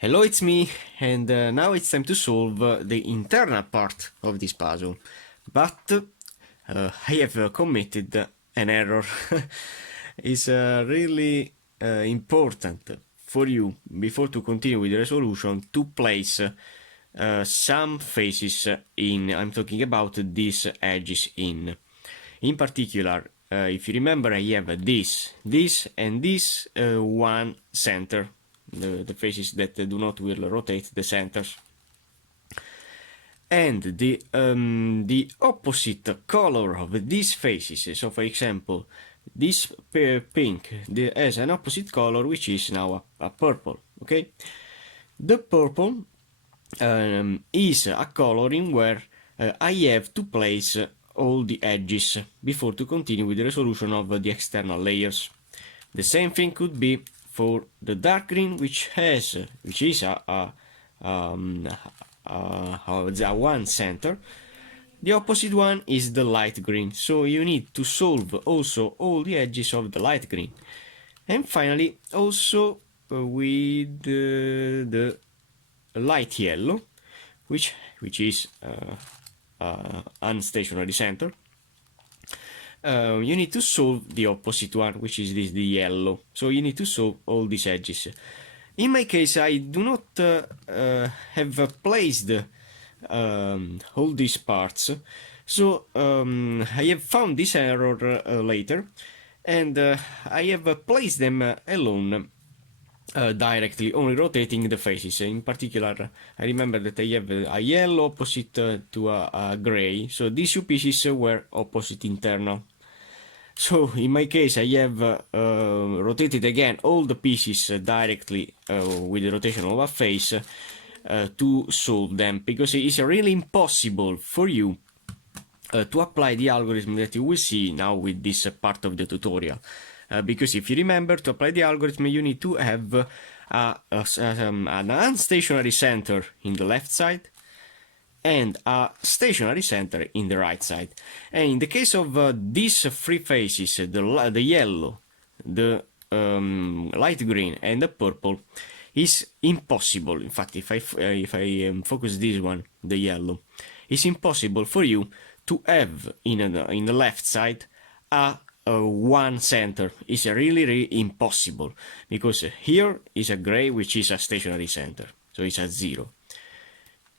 Hello, it's me, and now it's time to solve the internal part of this puzzle. But I have committed an error. It's really important for you, before to continue with the resolution, to place some faces in. I'm talking about these edges in. In particular, if you remember, I have this, and this one center. The faces that do not will rotate the centers, and the opposite color of these faces. So, for example, this pink has an opposite color, which is now a purple. Okay, the purple is a coloring where I have to place all the edges before to continue with the resolution of the external layers. The same thing could be for the dark green, which is a one center. The opposite one is the light green, so you need to solve also all the edges of the light green. And finally, also with the light yellow, which is unstationary center. You need to solve the opposite one, which is the yellow. So you need to solve all these edges. In my case, I do not have placed all these parts, so I have found this error later, and I have placed them alone. Directly, only rotating the faces. In particular, I remember that I have a yellow opposite to a gray, so these two pieces were opposite internal. So in my case, I have rotated again all the pieces directly with the rotation of a face to solve them, because it is really impossible for you to apply the algorithm that you will see now with this part of the tutorial. Because if you remember, to apply the algorithm, you need to have an unstationary center in the left side and a stationary center in the right side. And in the case of these three faces, the yellow, the light green, and the purple, is impossible. In fact, if I focus this one, the yellow, it's impossible for you to have in the left side a one center. Is really impossible, because here is a gray, which is a stationary center, so it's a 0.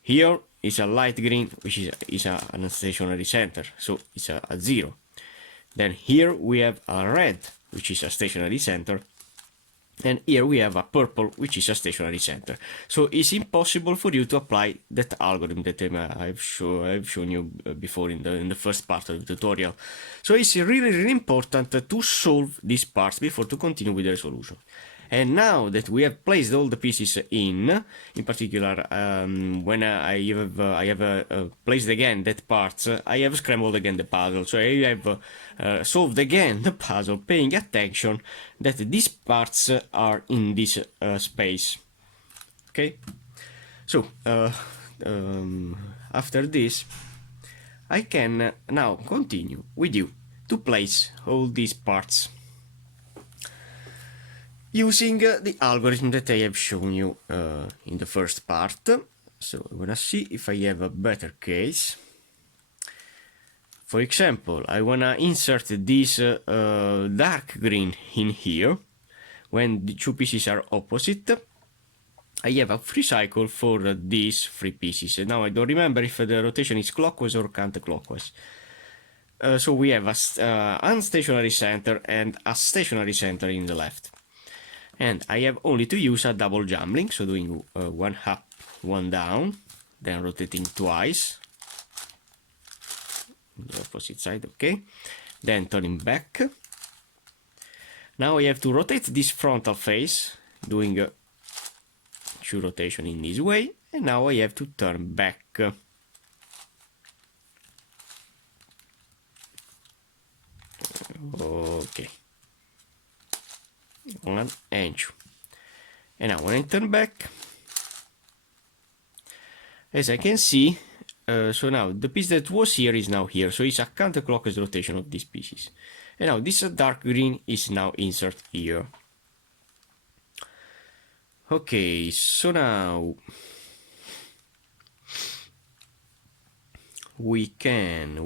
Here is a light green, which is a unstationary center, so it's a 0. Then here we have a red, which is a stationary center, and here we have a purple, which is a stationary center. So it's impossible for you to apply that algorithm that I've shown you before in the first part of the tutorial. So it's really important to solve these parts before to continue with the resolution. And now that we have placed all the pieces in particular, when I have placed again that parts, I have scrambled again the puzzle. So I have solved again the puzzle, paying attention that these parts are in this space. Okay? So, after this, I can now continue with you to place all these parts using the algorithm that I have shown you in the first part. So I'm gonna see if I have a better case. For example, I wanna insert this dark green in here. When the two pieces are opposite, I have a free cycle for these three pieces. And now I don't remember if the rotation is clockwise or counterclockwise. So we have a unstationary center and a stationary center in the left. And I have only to use a double jumbling, so doing one up, one down, then rotating twice, the opposite side, okay, then turning back. Now I have to rotate this frontal face, doing two rotation in this way, and now I have to turn back. Okay. 1 and 2. And now when I turn back, as I can see, so now the piece that was here is now here, so it's a counterclockwise rotation of these pieces. And now this dark green is now insert here. Okay, so now we can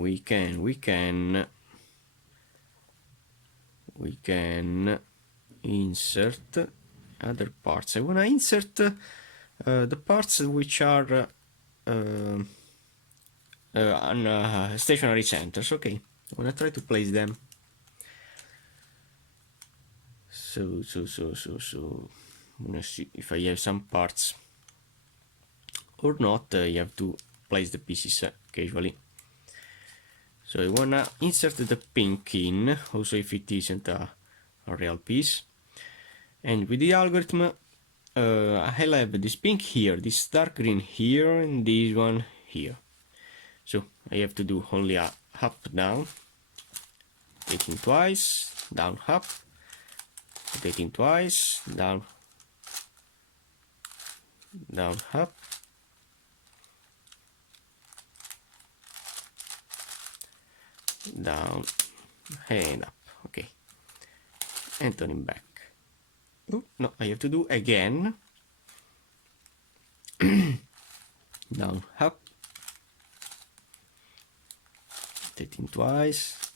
insert other parts. I want to insert the parts which are on stationary centers. Okay, I want to try to place them. So I'm gonna see if I have some parts or not. You have to place the pieces casually. So I wanna insert the pink in, also if it isn't a real piece. And with the algorithm, I'll have this pink here, this dark green here, and this one here. So I have to do only a up down, rotating twice, down up, rotating twice, down up, down and up. Okay, and turning back. Oh, no, I have to do again. Down up, rotating twice,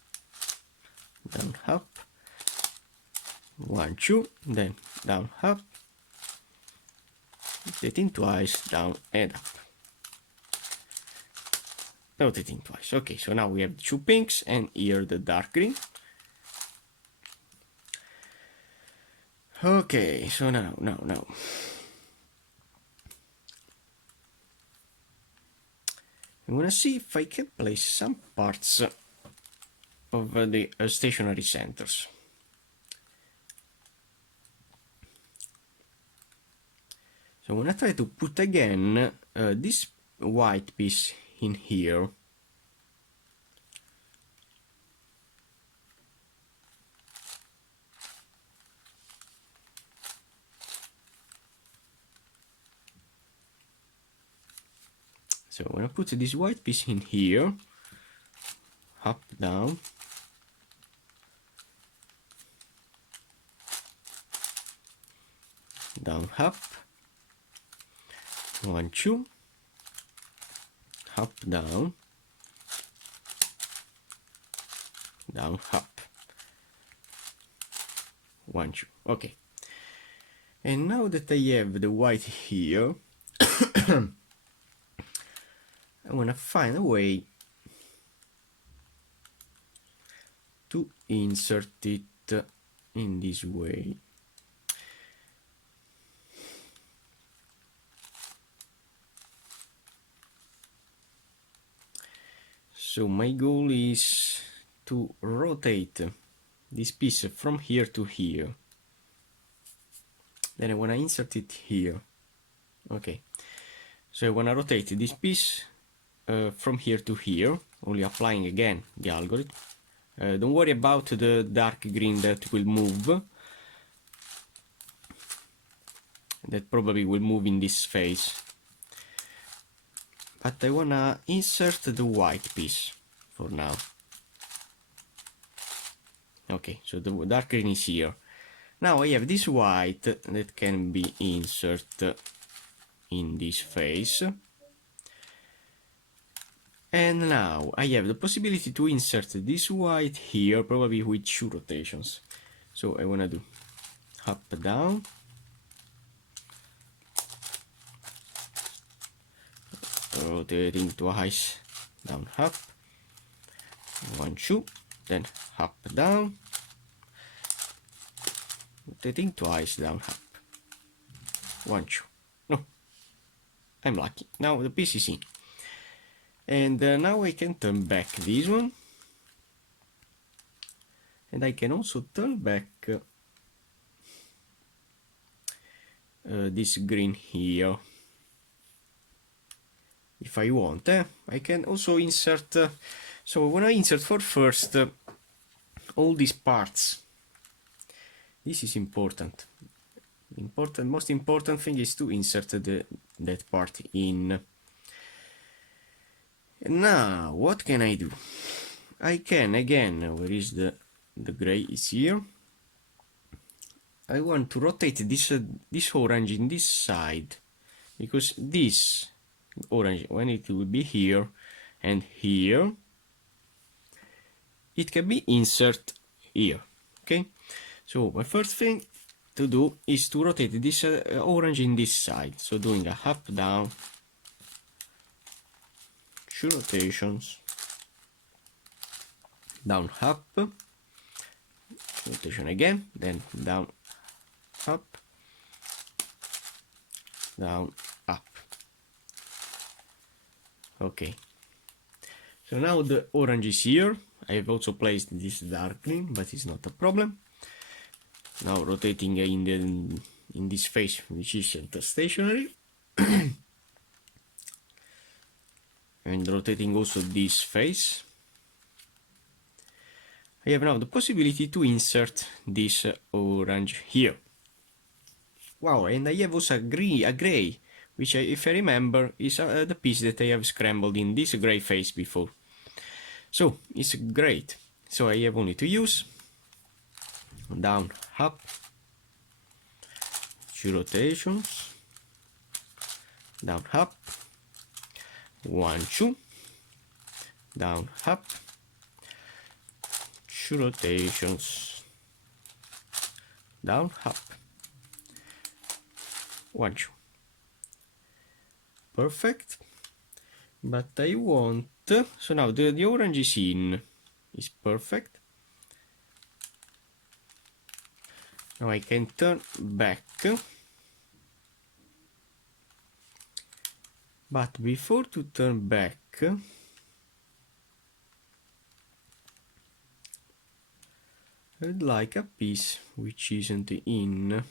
down up, 1 2, then down up, rotating twice, down and up, rotating twice. Okay, so now we have 2 pinks and here the dark green. Okay, so now I'm gonna see if I can place some parts of the stationary centers. So I'm gonna try to put again this white piece in here. So I'm gonna put this white piece in here, up, down, down, up, 1 2, up, down, up, 1 2. Okay. And now that I have the white here, I want to find a way to insert it in this way. So my goal is to rotate this piece from here to here. Then I want to insert it here. Okay, so I want to rotate this piece from here to here, only applying again the algorithm. Don't worry about the dark green that will move. That probably will move in this phase. But I wanna insert the white piece for now. Okay, so the dark green is here. Now I have this white that can be inserted in this phase. And now I have the possibility to insert this white here, probably with 2 rotations. So I wanna do up, down, rotating twice, down, up, 1 2, then up, down, rotating twice, down, up, 1 2. No, I'm lucky. Now the piece is in. And now I can turn back this one. And I can also turn back this green here. If I want, I can also insert, so when I insert for first all these parts. This is important. Most important thing is to insert that part in. Now, what can I do? I can, again, where is the gray is here. I want to rotate this orange in this side, because this orange, when it will be here and here, it can be insert here. Okay, so my first thing to do is to rotate this orange in this side, so doing a up down, 2 rotations, down up, rotation again, then down up, down up. Okay, so now the orange is here. I have also placed this dark green, but it's not a problem. Now rotating in this face, which is stationary, and rotating also this face. I have now the possibility to insert this orange here. Wow, and I have also a gray, which if I remember is the piece that I have scrambled in this gray face before. So it's great. So I have only to use down, up, 2 rotations, down, up, 1, 2, down, up, 2 rotations, down, up, 1, 2. Perfect. But I want, so now the orange is in, is perfect. Now I can turn back, but before to turn back, I'd like a piece which isn't in.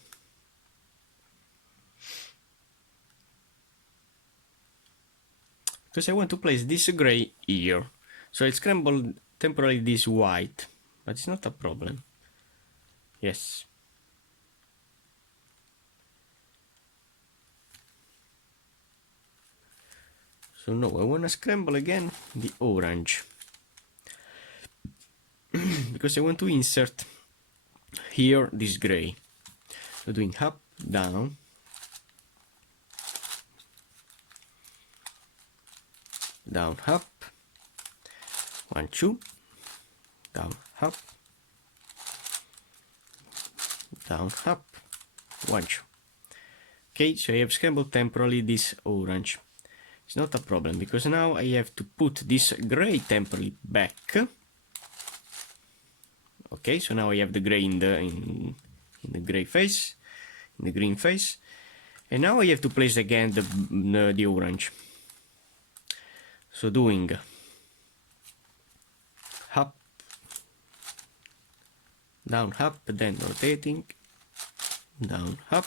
Because I want to place this gray here, so I scrambled temporarily this white, but it's not a problem. Yes. So no, I want to scramble again the orange, because I want to insert here this gray. So doing up, down, down, up, 1, 2, down, up, down, up, 1, 2. Okay, so I have scrambled temporarily this orange. It's not a problem, because now I have to put this gray temporarily back. Okay, so now I have the gray in the gray face, in the green face, and now I have to place again the orange. So doing up, down, up, then rotating, down, up,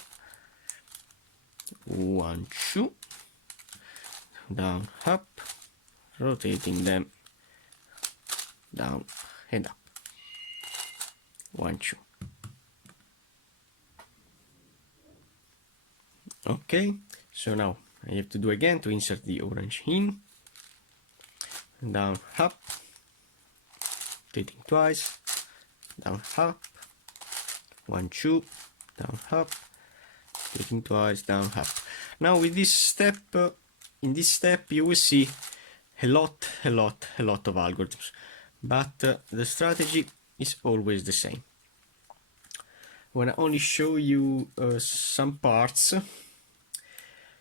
1, 2, down, up, rotating them, down and up, 1, 2. Okay, so now I have to do again to insert the orange in, down, up, rotating twice, down, up, 1, 2, down, up, rotating twice, down, up. Now with this step, in this step you will see a lot of algorithms, but the strategy is always the same. I want to only show you some parts,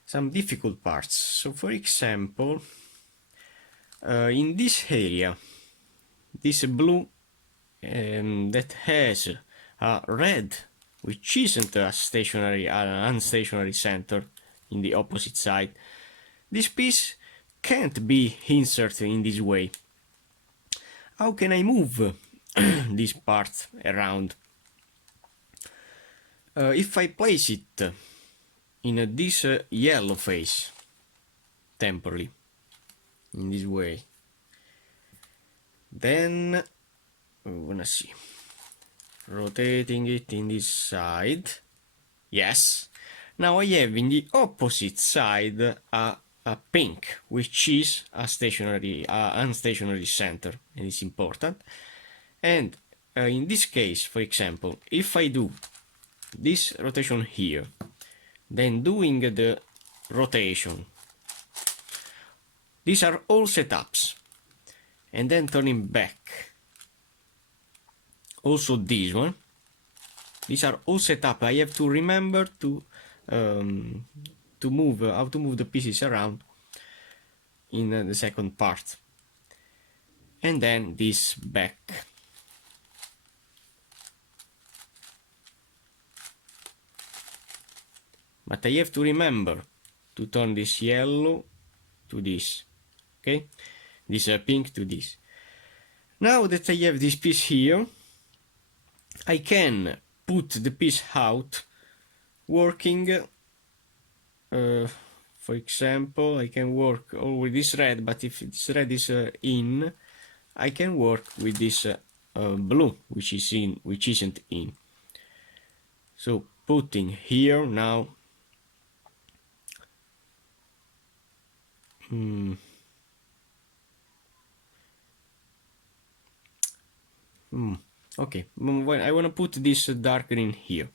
some difficult parts. So for example, in this area, this blue that has a red, which isn't a stationary, unstationary center in the opposite side, this piece can't be inserted in this way. How can I move this part around? If I place it in this yellow face temporarily, in this way, then we're gonna see, rotating it in this side, yes. Now I have in the opposite side a pink, which is a stationary, unstationary center, and it's important. And in this case, for example, if I do this rotation here, then doing the rotation. These are all setups, and then turning back. Also this one. These are all set up. I have to remember to move how to move the pieces around in the second part. And then this back. But I have to remember to turn this yellow to this, okay? This pink to this. Now that I have this piece here, I can put the piece out working. For example, I can work with this red, but if this red is in, I can work with this blue, which is in, which isn't in. So putting here now. Okay, when I want to put this dark green here,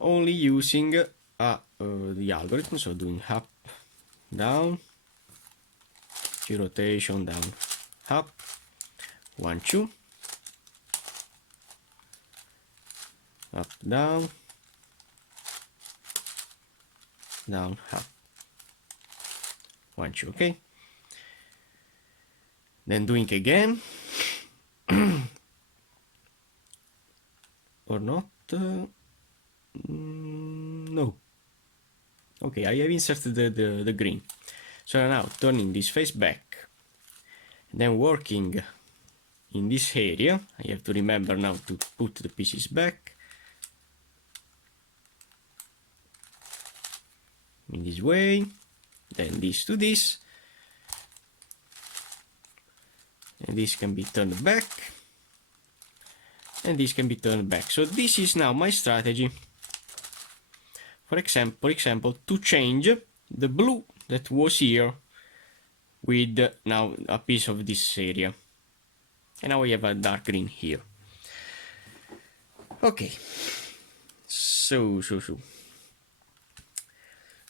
only using the algorithm, so doing up, down, rotation, down, up, 1, 2, up, down, up, 1, 2, okay. Then doing again, or not, no. Okay, I have inserted the green. So now turning this face back, then working in this area. I have to remember now to put the pieces back in this way, then this to this, and this can be turned back, and this can be turned back. So this is now my strategy. For example, to change the blue that was here with now a piece of this area. And now we have a dark green here. Okay. So.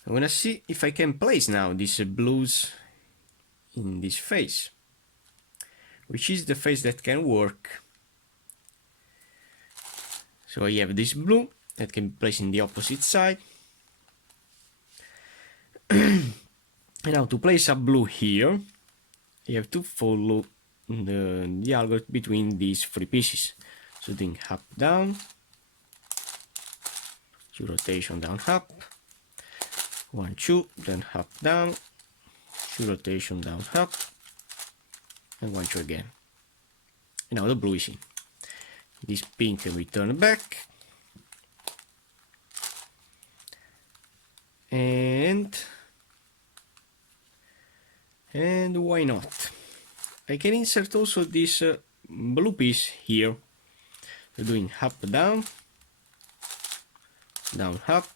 I wanna see if I can place now these blues in this face, which is the face that can work. So I have this blue that can be placed in the opposite side. And now to place a blue here, you have to follow the algorithm between these three pieces. So doing up, down, rotation, down, up, 1, 2, then up, down, rotation, down, up, and 1, 2 again. And now the blue is in. This pink can we turn back. And why not? I can insert also this blue piece here. So doing up, down, up,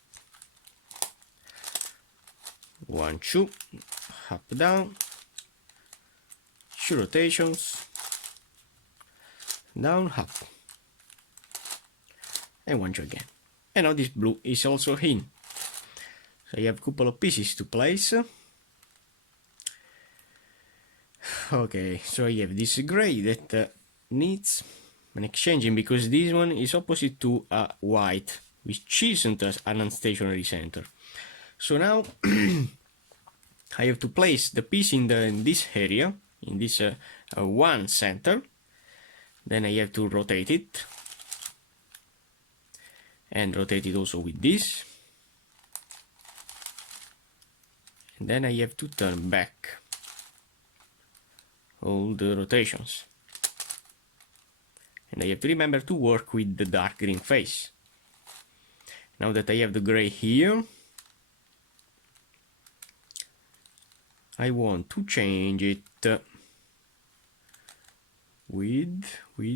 1, 2, up, down, 2 rotations, down, up, and 1, 2 again. And now this blue is also in. So I have a couple of pieces to place. Okay, so I have this gray that needs an exchanging because this one is opposite to a white, which isn't an unstationary center. So now I have to place the piece in this area, in this one center. Then I have to rotate it, and rotate it also with this. And then I have to turn back all the rotations. And I have to remember to work with the dark green face. Now that I have the gray here, I want to change it with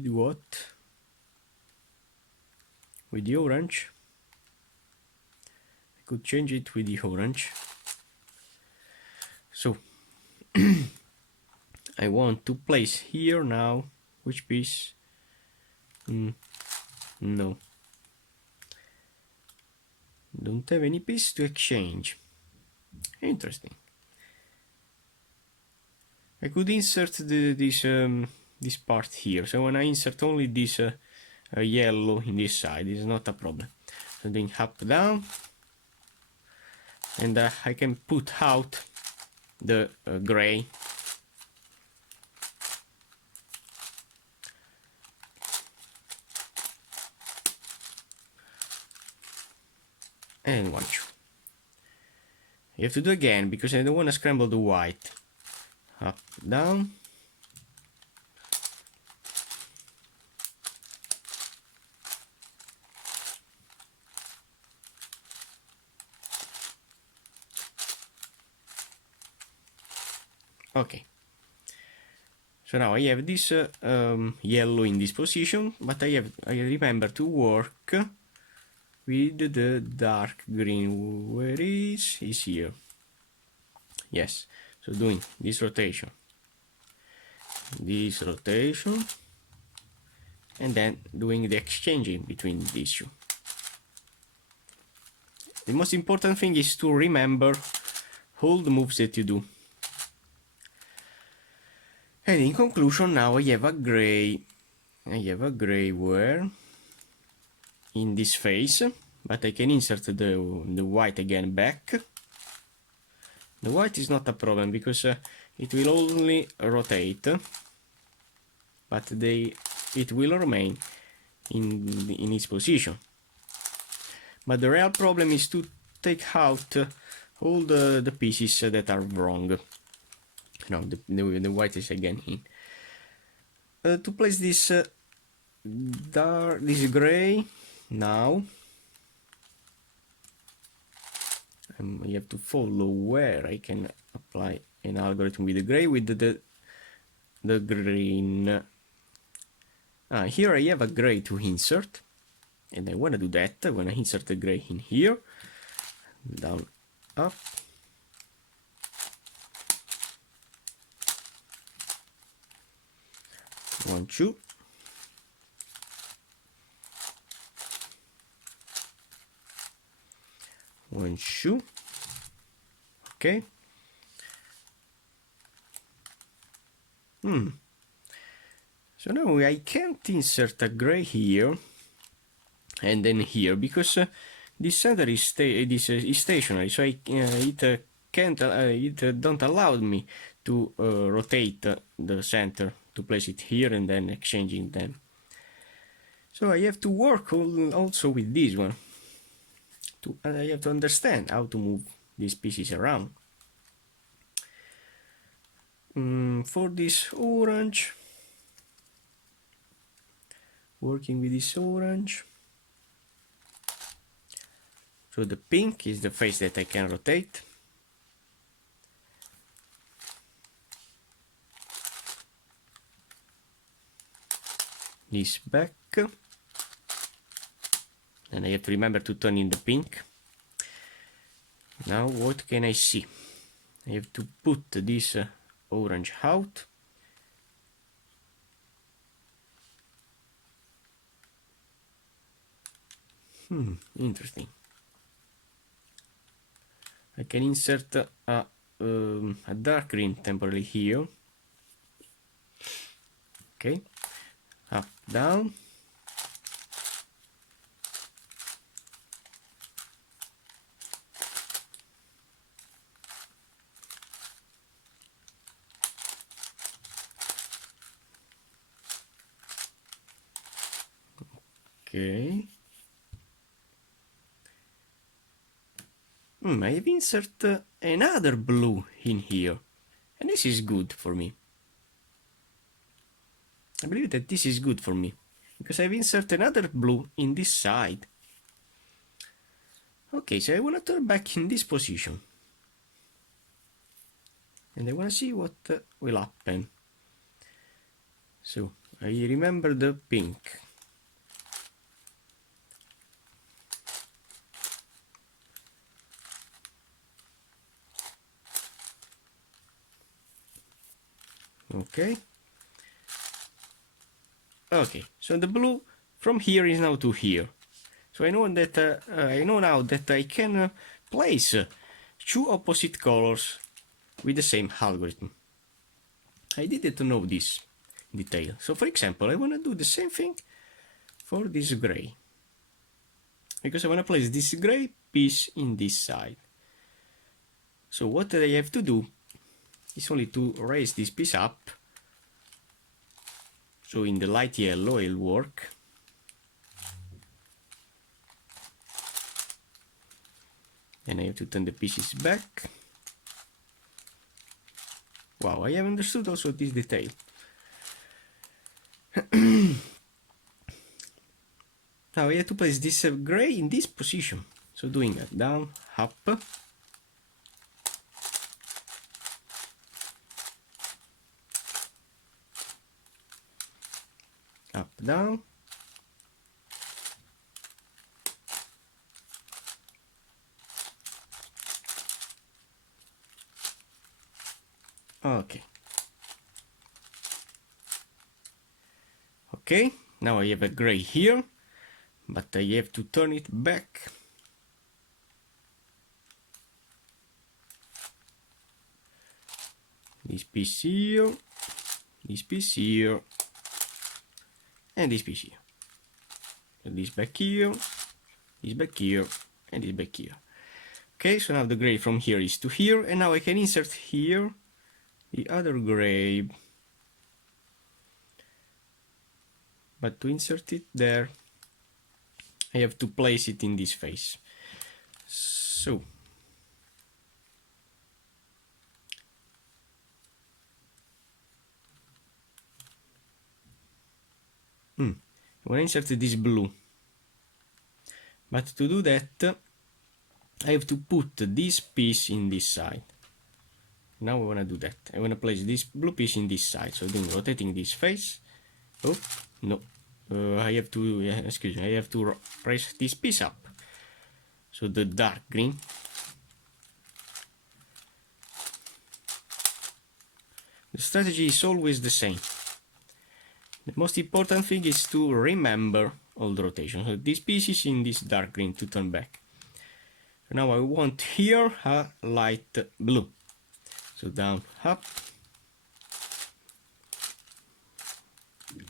what? With the orange. I could change it with the orange. So I want to place here now which piece? No. don't have any piece to exchange. Interesting. I could insert this part here. So when I insert only this yellow in this side, it's not a problem. So then up down, and I can put out the gray. And 1, 2. You have to do again because I don't want to scramble the white. Up, down. Okay. So now I have this yellow in this position, but I remember to work with the dark green. Where is here? Yes. So doing this rotation, and then doing the exchanging between these two. The most important thing is to remember all the moves that you do. And in conclusion, now I have a gray where in this face, but I can insert the white again back. The white is not a problem because it will only rotate, but it will remain in its position. But the real problem is to take out all the pieces that are wrong. No, the white is again in. To place this this gray now, you have to follow where I can apply an algorithm with the gray with the green. Here I have a gray to insert, and I want to do that. I want to insert the gray in here, down, up. 1, 2. One, 2. Okay. So now I can't insert a gray here and then here because this center is stationary, so it can't it don't allow me to rotate the center to place it here and then exchanging them. So I have to work also with this one. And I have to understand how to move these pieces around. For this orange, working with this orange. So the pink is the face that I can rotate. This back. And I have to remember to turn in the pink. Now what can I see? I have to put this orange out. Interesting. I can insert a dark green temporarily here. Okay, up, down. Okay. I have inserted another blue in here, and this is good for me. I believe that this is good for me, because I've inserted another blue in this side. Okay, so I want to turn back in this position. And I want to see what will happen. So, I remember the pink. Okay. Okay, so the blue from here is now to here. So So I know that I know now that I can place two opposite colors with the same algorithm. I didn't know this detail. So for example, I want to do the same thing for this gray, because I want to place this gray piece in this side. So what I have to do is only to raise this piece up. So in the light yellow it'll work. And I have to turn the pieces back. Wow, I have understood also this detail. Now I have to place this gray in this position. So doing a down, up, up, down. Okay. Okay, now I have a gray here, but I have to turn it back. This piece here, this piece here, and this piece here. And this back here, this back here, and this back here. Okay, so now the gray from here is to here, and now I can insert here the other gray. But to insert it there, I have to place it in this face. So I want to insert this blue, but to do that I have to put this piece in this side. Now I want to do that. I want to place this blue piece in this side, so then rotating this face. Oh no, I have to excuse me, I have to raise this piece up, so the dark green. The strategy is always the same. The most important thing is to remember all the rotation. So this piece is in this dark green to turn back. So now I want here a light blue. So down, up,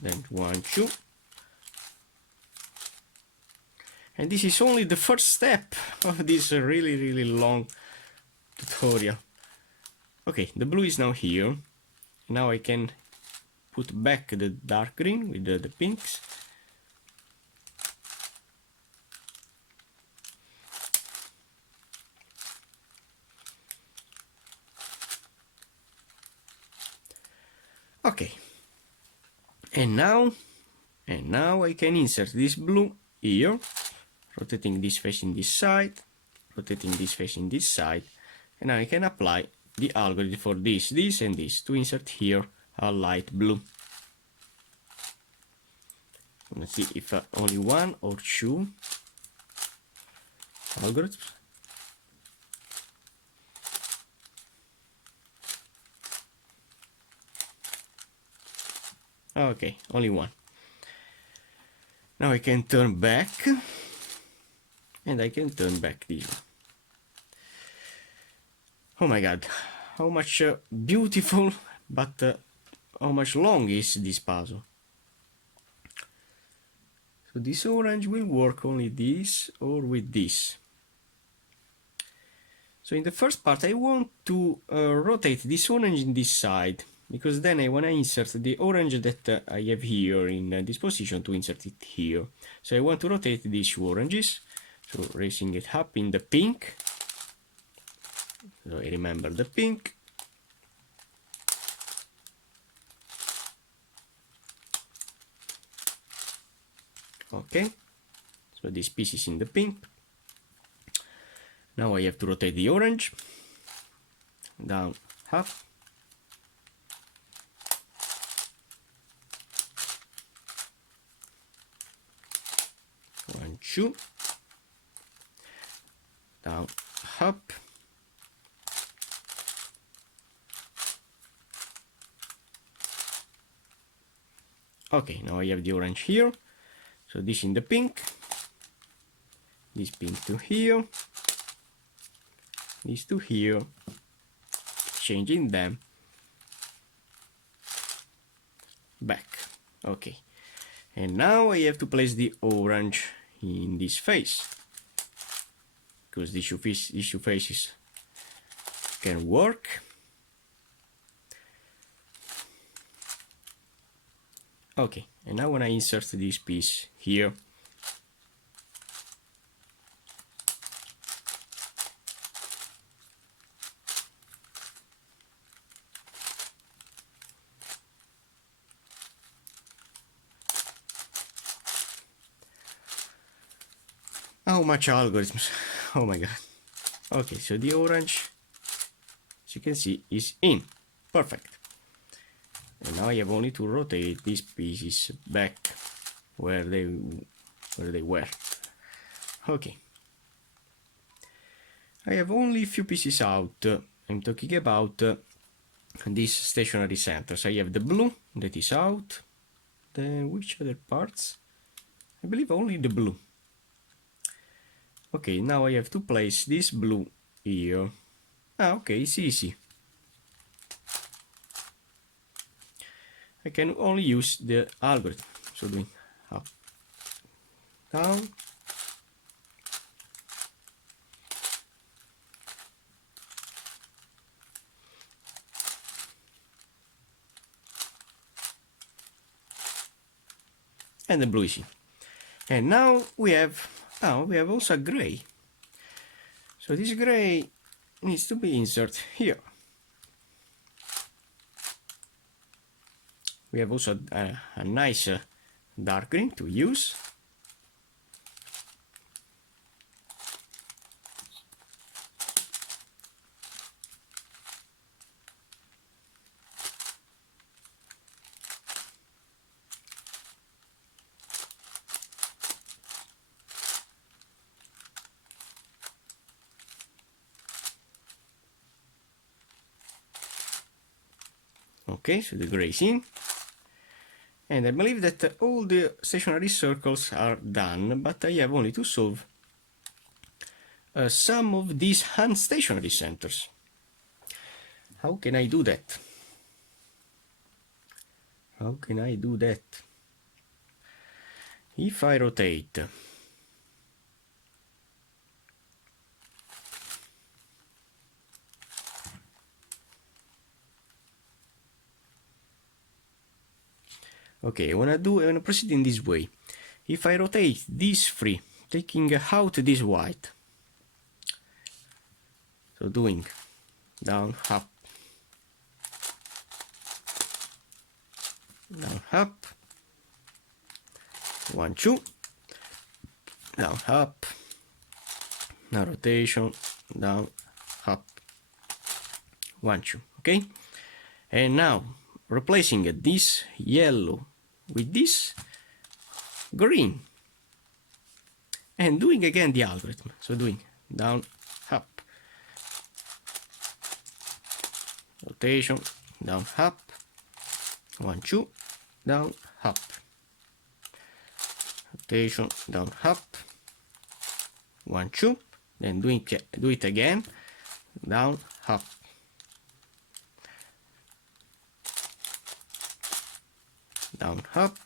then 1, 2. And this is only the first step of this really long tutorial. Okay, the blue is now here. Now I can put back the dark green with the pinks. Okay, and now I can insert this blue here, rotating this face in this side, rotating this face in this side, and now I can apply the algorithm for this, and this to insert here a light blue. Let's see if only one or two algorithms. Okay, only one. Now I can turn back, and I can turn back this one. Oh my god, how much beautiful, but how much long is this puzzle? So this orange will work only this or with this. So in the first part I want to rotate this orange in this side, because then I want to insert the orange that I have here in this position to insert it here. So I want to rotate these two oranges, so raising it up in the pink. So I remember the pink. Okay, so this piece is in the pink. Now I have to rotate the orange down half. One, two, down, up. Okay, now I have the orange here. So this in the pink. this pin to here, this to here, changing them back. Okay, and now I have to place the orange in this face, because these two faces can work. Okay, and now when I insert this piece here, how much algorithms, oh my god. Okay, so the orange, as you can see, is in, perfect. And now I have only to rotate these pieces back where they were. Okay, I have only a few pieces out. I'm talking about these stationary centers. I have the blue that is out. Then which other parts? I believe only the blue. Okay, now I have to place this blue here. Ah, okay, it's easy. I can only use the algorithm. So doing up, down, and the blue is in. And now we have also gray. So this gray needs to be inserted here. We have also a nice dark green to use. Okay, so the gray is in. And I believe that all the stationary circles are done, but I have only to solve some of these unstationary centers. How can I do that? How can I do that? If I rotate okay, I wanna proceed in this way. If I rotate these three, taking out this white, so doing down, up, down, up, 1, 2, down, up, now rotation, down, up, 1, 2, okay? And now replacing this yellow with this green and doing again the algorithm, so doing down, up, rotation, down, up, 1, 2, down, up, rotation, down, up, 1, 2, then do it again, down, up, down, up,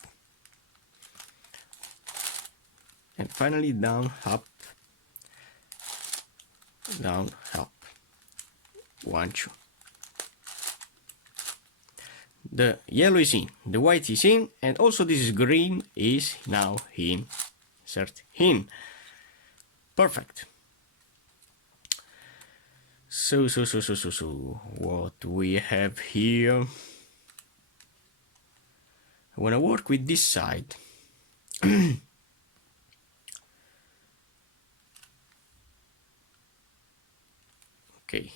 and finally down, up, 1, 2. The yellow is in, the white is in, and also this green is now in. Insert in. Perfect. So what we have here? I want to work with this side. Okay.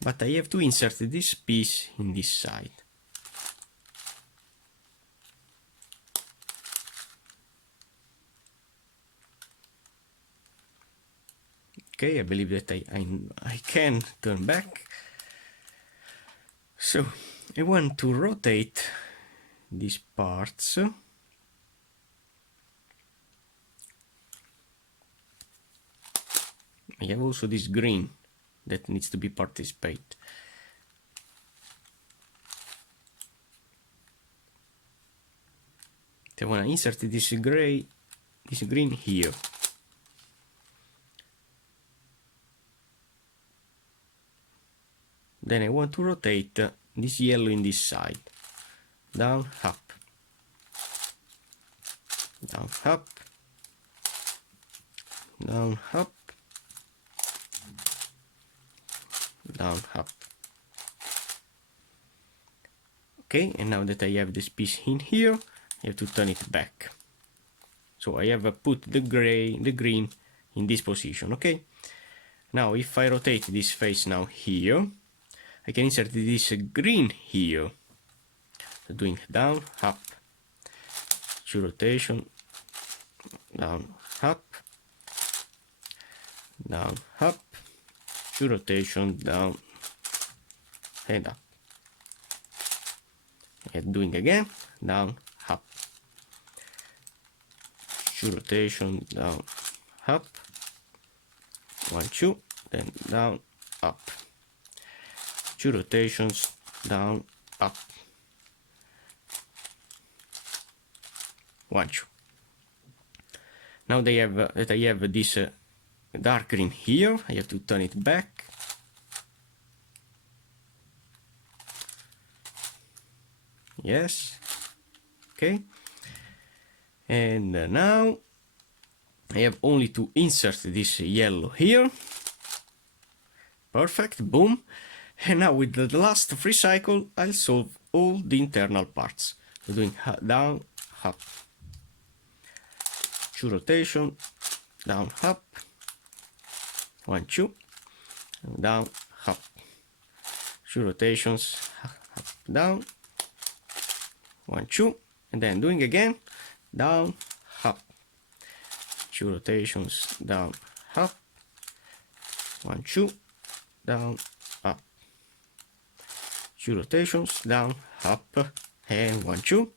But I have to insert this piece in this side. Okay, I believe that I can turn back. So I want to rotate these parts I have also this green that needs to be participate. I want to insert this green here. Then I want to rotate this yellow in this side. Down, up. Down, up. Down, up. Down, up. Okay, and now that I have this piece in here, I have to turn it back. So I have put the green in this position, okay? Now if I rotate this face now here, I can insert this green here. So doing down, up, 2 rotation, down, up, down, up, 2 rotation, down, and up. And doing again, down, up, 2 rotation, down, up, 1, 2, then down, up, 2 rotations, down, up, 1, 2. Now that I have this dark green here, I have to turn it back. Yes, okay. And now I have only to insert this yellow here. Perfect, boom. And now with the last free cycle, I'll solve all the internal parts. So doing down, up, 2 rotation, down, up, 1, 2, down, up, 2 rotations, up, down, 1, 2, and then doing again, down, up, 2 rotations, down, up, 1, 2, down, up, 2 rotations, down, up, and 1, 2,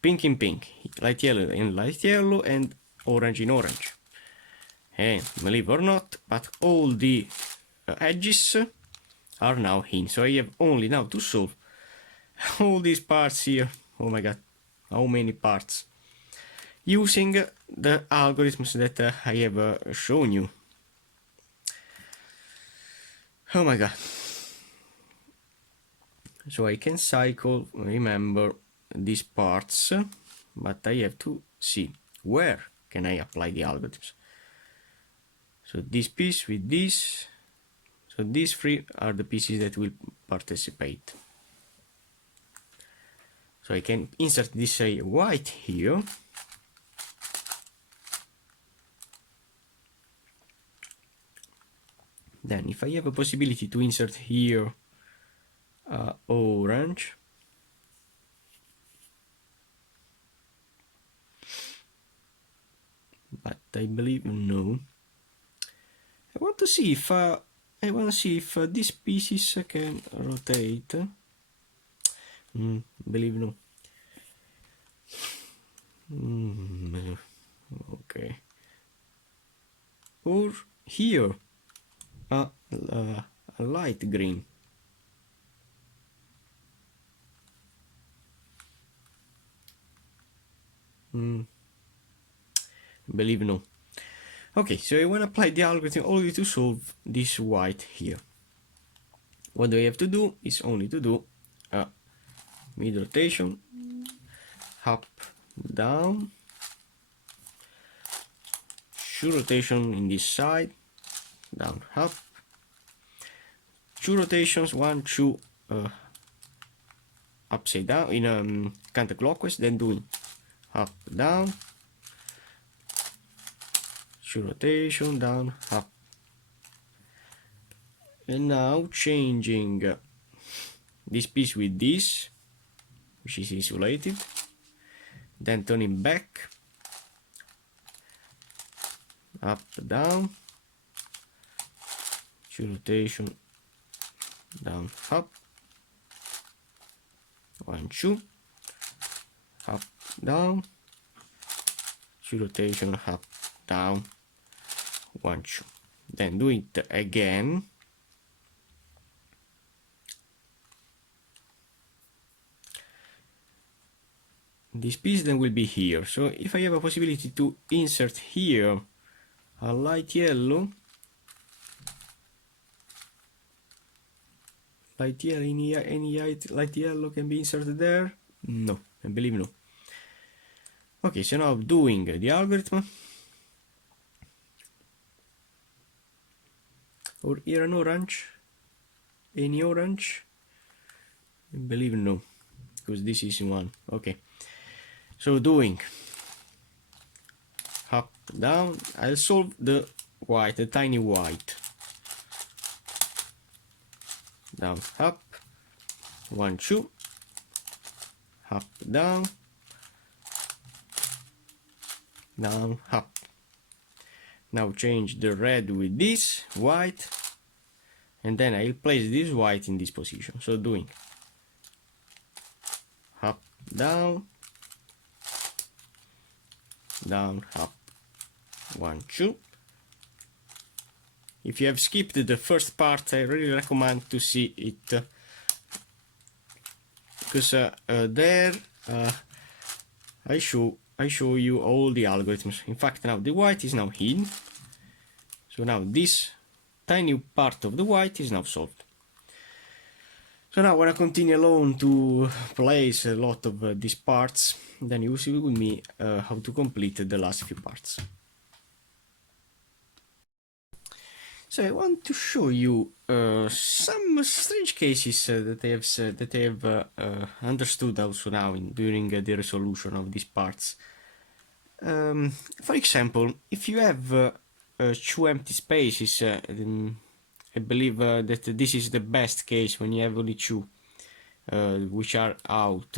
pink in pink, light yellow in light yellow, and orange in orange. And believe or not, but all the edges are now in, so I have only now to solve all these parts here. Oh my god, how many parts, using the algorithms that I have shown you. Oh my god. So I can cycle, remember these parts, but I have to see where can I apply the algorithms. So this piece with this, so these 3 are the pieces that will participate. So I can insert this white here. Then if I have a possibility to insert here orange, but I believe no. I want to see if these pieces can rotate. Believe no. Okay. Or here a light green. Believe no. Okay, so I want to apply the algorithm only to solve this white here. What do I have to do is only to do a mid rotation, up, down, 2 rotation in this side, down, up, 2 rotations, 1, 2 upside down in counterclockwise, then doing up, down, 2 rotation, down, up, and now changing this piece with this, which is insulated, then turning back, up, down, 2 rotation, down, up, 1, 2, up, down, 2 rotation, up, down, 1, 2. Then do it again. This piece then will be here. So if I have a possibility to insert here a light yellow, any light yellow can be inserted there? No, I believe no. Okay, so now doing the algorithm, or here an orange, any orange? I believe no, because this is one. Okay, so doing up, down, I'll solve the white, the tiny white. Down, up, 1, 2, up, down, up. Now change the red with this white, and then I'll place this white in this position. So doing up, down, up, 1, 2. If you have skipped the first part, I really recommend to see it, because there I show you all the algorithms. In fact, now the white is now hidden, so now this tiny part of the white is now solved. So now when I continue alone to place a lot of these parts, then you will see with me how to complete the last few parts. So I want to show you some strange cases that I have understood also now during the resolution of these parts. For example, if you have 2 empty spaces, I believe that this is the best case when you have only 2 which are out,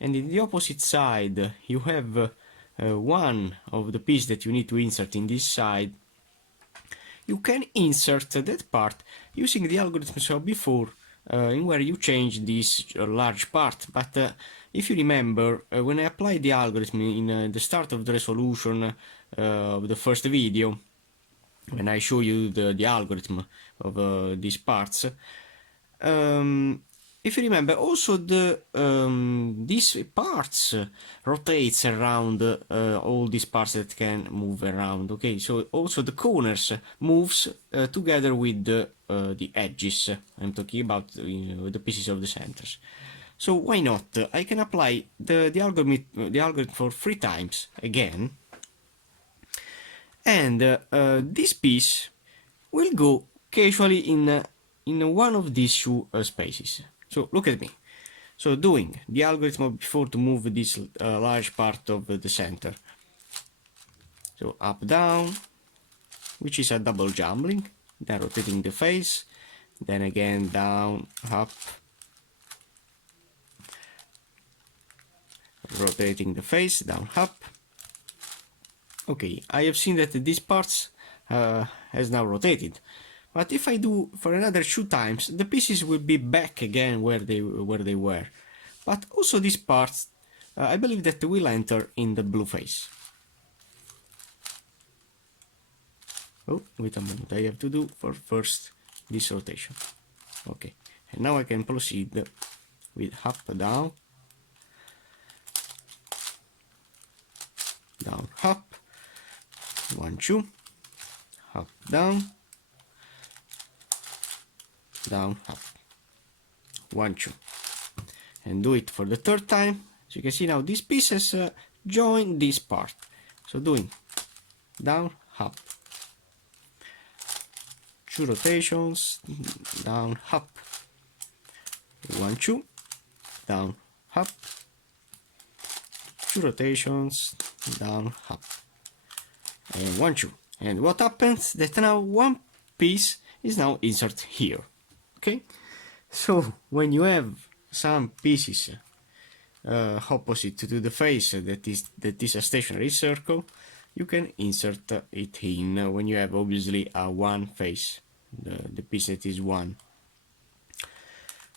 and in the opposite side you have one of the piece that you need to insert in this side. You can insert that part using the algorithm saw before, in where you change this large part. But if you remember, when I applied the algorithm in the start of the resolution of the first video, when I show you the algorithm of these parts, if you remember, also these parts rotates around all these parts that can move around. Okay, so also the corners moves together with the edges. I'm talking about the pieces of the centers. So why not? I can apply the algorithm for 3 times again, and this piece will go casually in one of these 2 spaces. So look at me. So doing the algorithm before to move this large part of the center. So up, down, which is a double jumbling, then rotating the face, then again down, up, rotating the face, down, up. Okay, I have seen that these parts has now rotated. But if I do for another 2 times, the pieces will be back again where they were. But also these parts, I believe that will enter in the blue face. Oh, wait a moment, I have to do for first this rotation. Okay, and now I can proceed with up, down, down, up, 1, 2, up, down, up, 1, 2, and do it for the 3rd time. So you can see now these pieces join this part. So doing down, up, 2 rotations, down, up, 1, 2, down, up, 2 rotations, down, up, and 1, 2. And what happens that now one piece is now inserted here. Okay, so when you have some pieces opposite to the face that is a stationary circle, you can insert it in when you have obviously a one face, the piece that is one.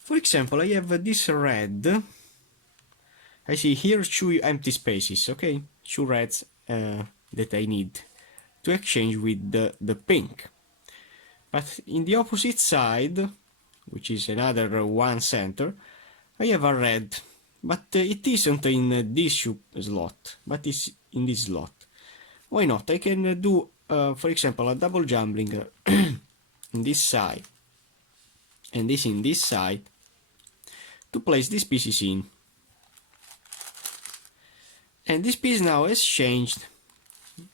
For example, I have this red. I see here 2 empty spaces. Okay, 2 reds that I need to exchange with the pink. But in the opposite side, which is another one center, I have a red, but it isn't in this slot, but it's in this slot. Why not? I can do, for example, a double jumbling in this side and this in this side to place these pieces in. And this piece now has changed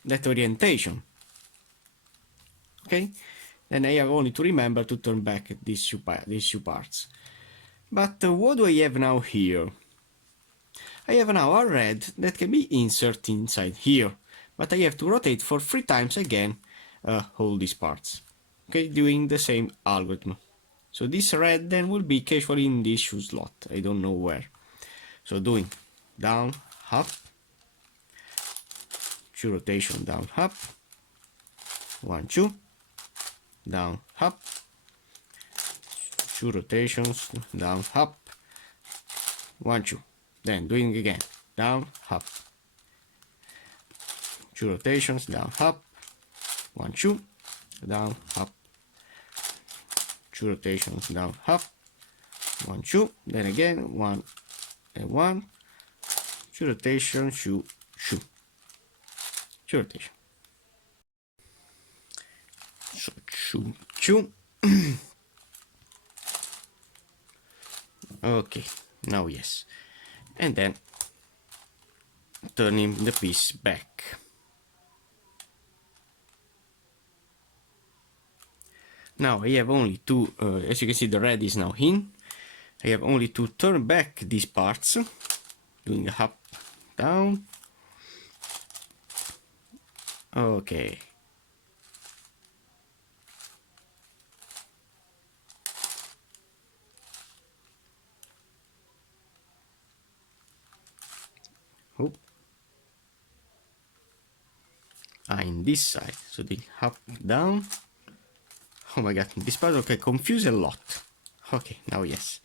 that orientation. Okay? Then I have only to remember to turn back these two parts. But what do I have now here? I have now a red that can be inserted inside here, but I have to rotate for 3 times again all these parts. Okay, doing the same algorithm. So this red then will be casually in this shoe slot, I don't know where. So doing down, up, 2 rotation, down, up, 1, 2, down, up, 2 rotations, down, up, 1, 2, then doing again, down, up, 2 rotations, down, up, 1, 2, down, up, 2 rotations, down, up, 1, 2, then again, 1 and 1, 2 rotations, 2, 2, 2 rotation. So 2, 2. Okay, now yes, and then turning the piece back. Now I have only to, as you can see, the red is now in. I have only to turn back these parts, doing a up, down. Okay. Oh. In this side, so the up, down. Oh my god, this puzzle can confuse a lot. Okay, now yes.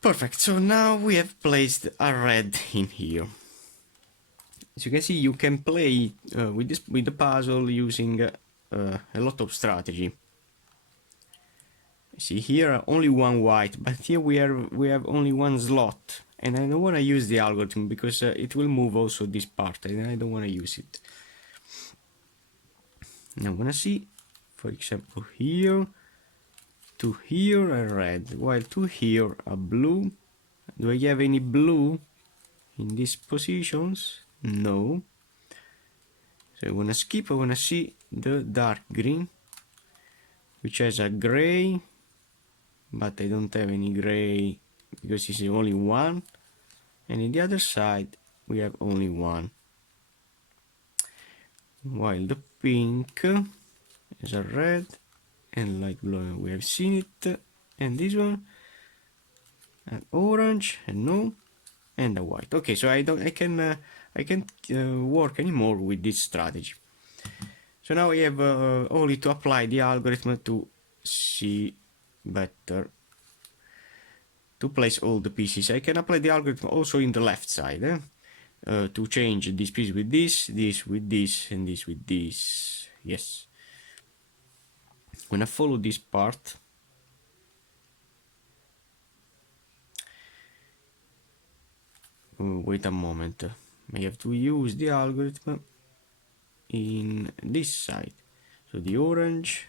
Perfect, so now we have placed a red in here. As you can see, you can play with the puzzle using a lot of strategy. See here only one white, but here we have only one slot, and I don't want to use the algorithm because it will move also this part, and I don't want to use it. Now I'm gonna see, for example, here to here a red, while to here a blue. Do I have any blue in these positions? No. So I wanna skip. I wanna see the dark green, which has a gray, but I don't have any gray because it's only one, and in the other side we have only one, while the pink is a red and light blue, we have seen it, and this one an orange, and no, and a white. Okay, so I can't work anymore with this strategy. So now I have only to apply the algorithm to see better, to place all the pieces. I can apply the algorithm also in the left side to change this piece with this, this with this, and this with this. Yes. I'm gonna follow this part. Wait a moment. I have to use the algorithm in this side. So the orange.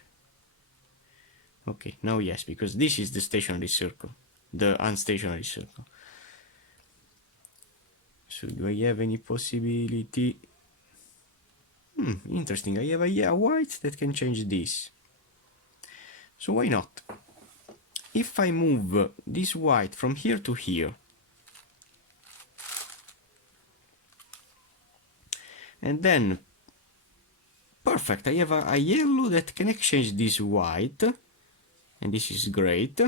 Okay, now yes, because this is the stationary circle, the unstationary circle. So do I have any possibility? Interesting. I have a white that can change this. So why not? If I move this white from here to here, and then perfect, I have a yellow that can exchange this white, and this is great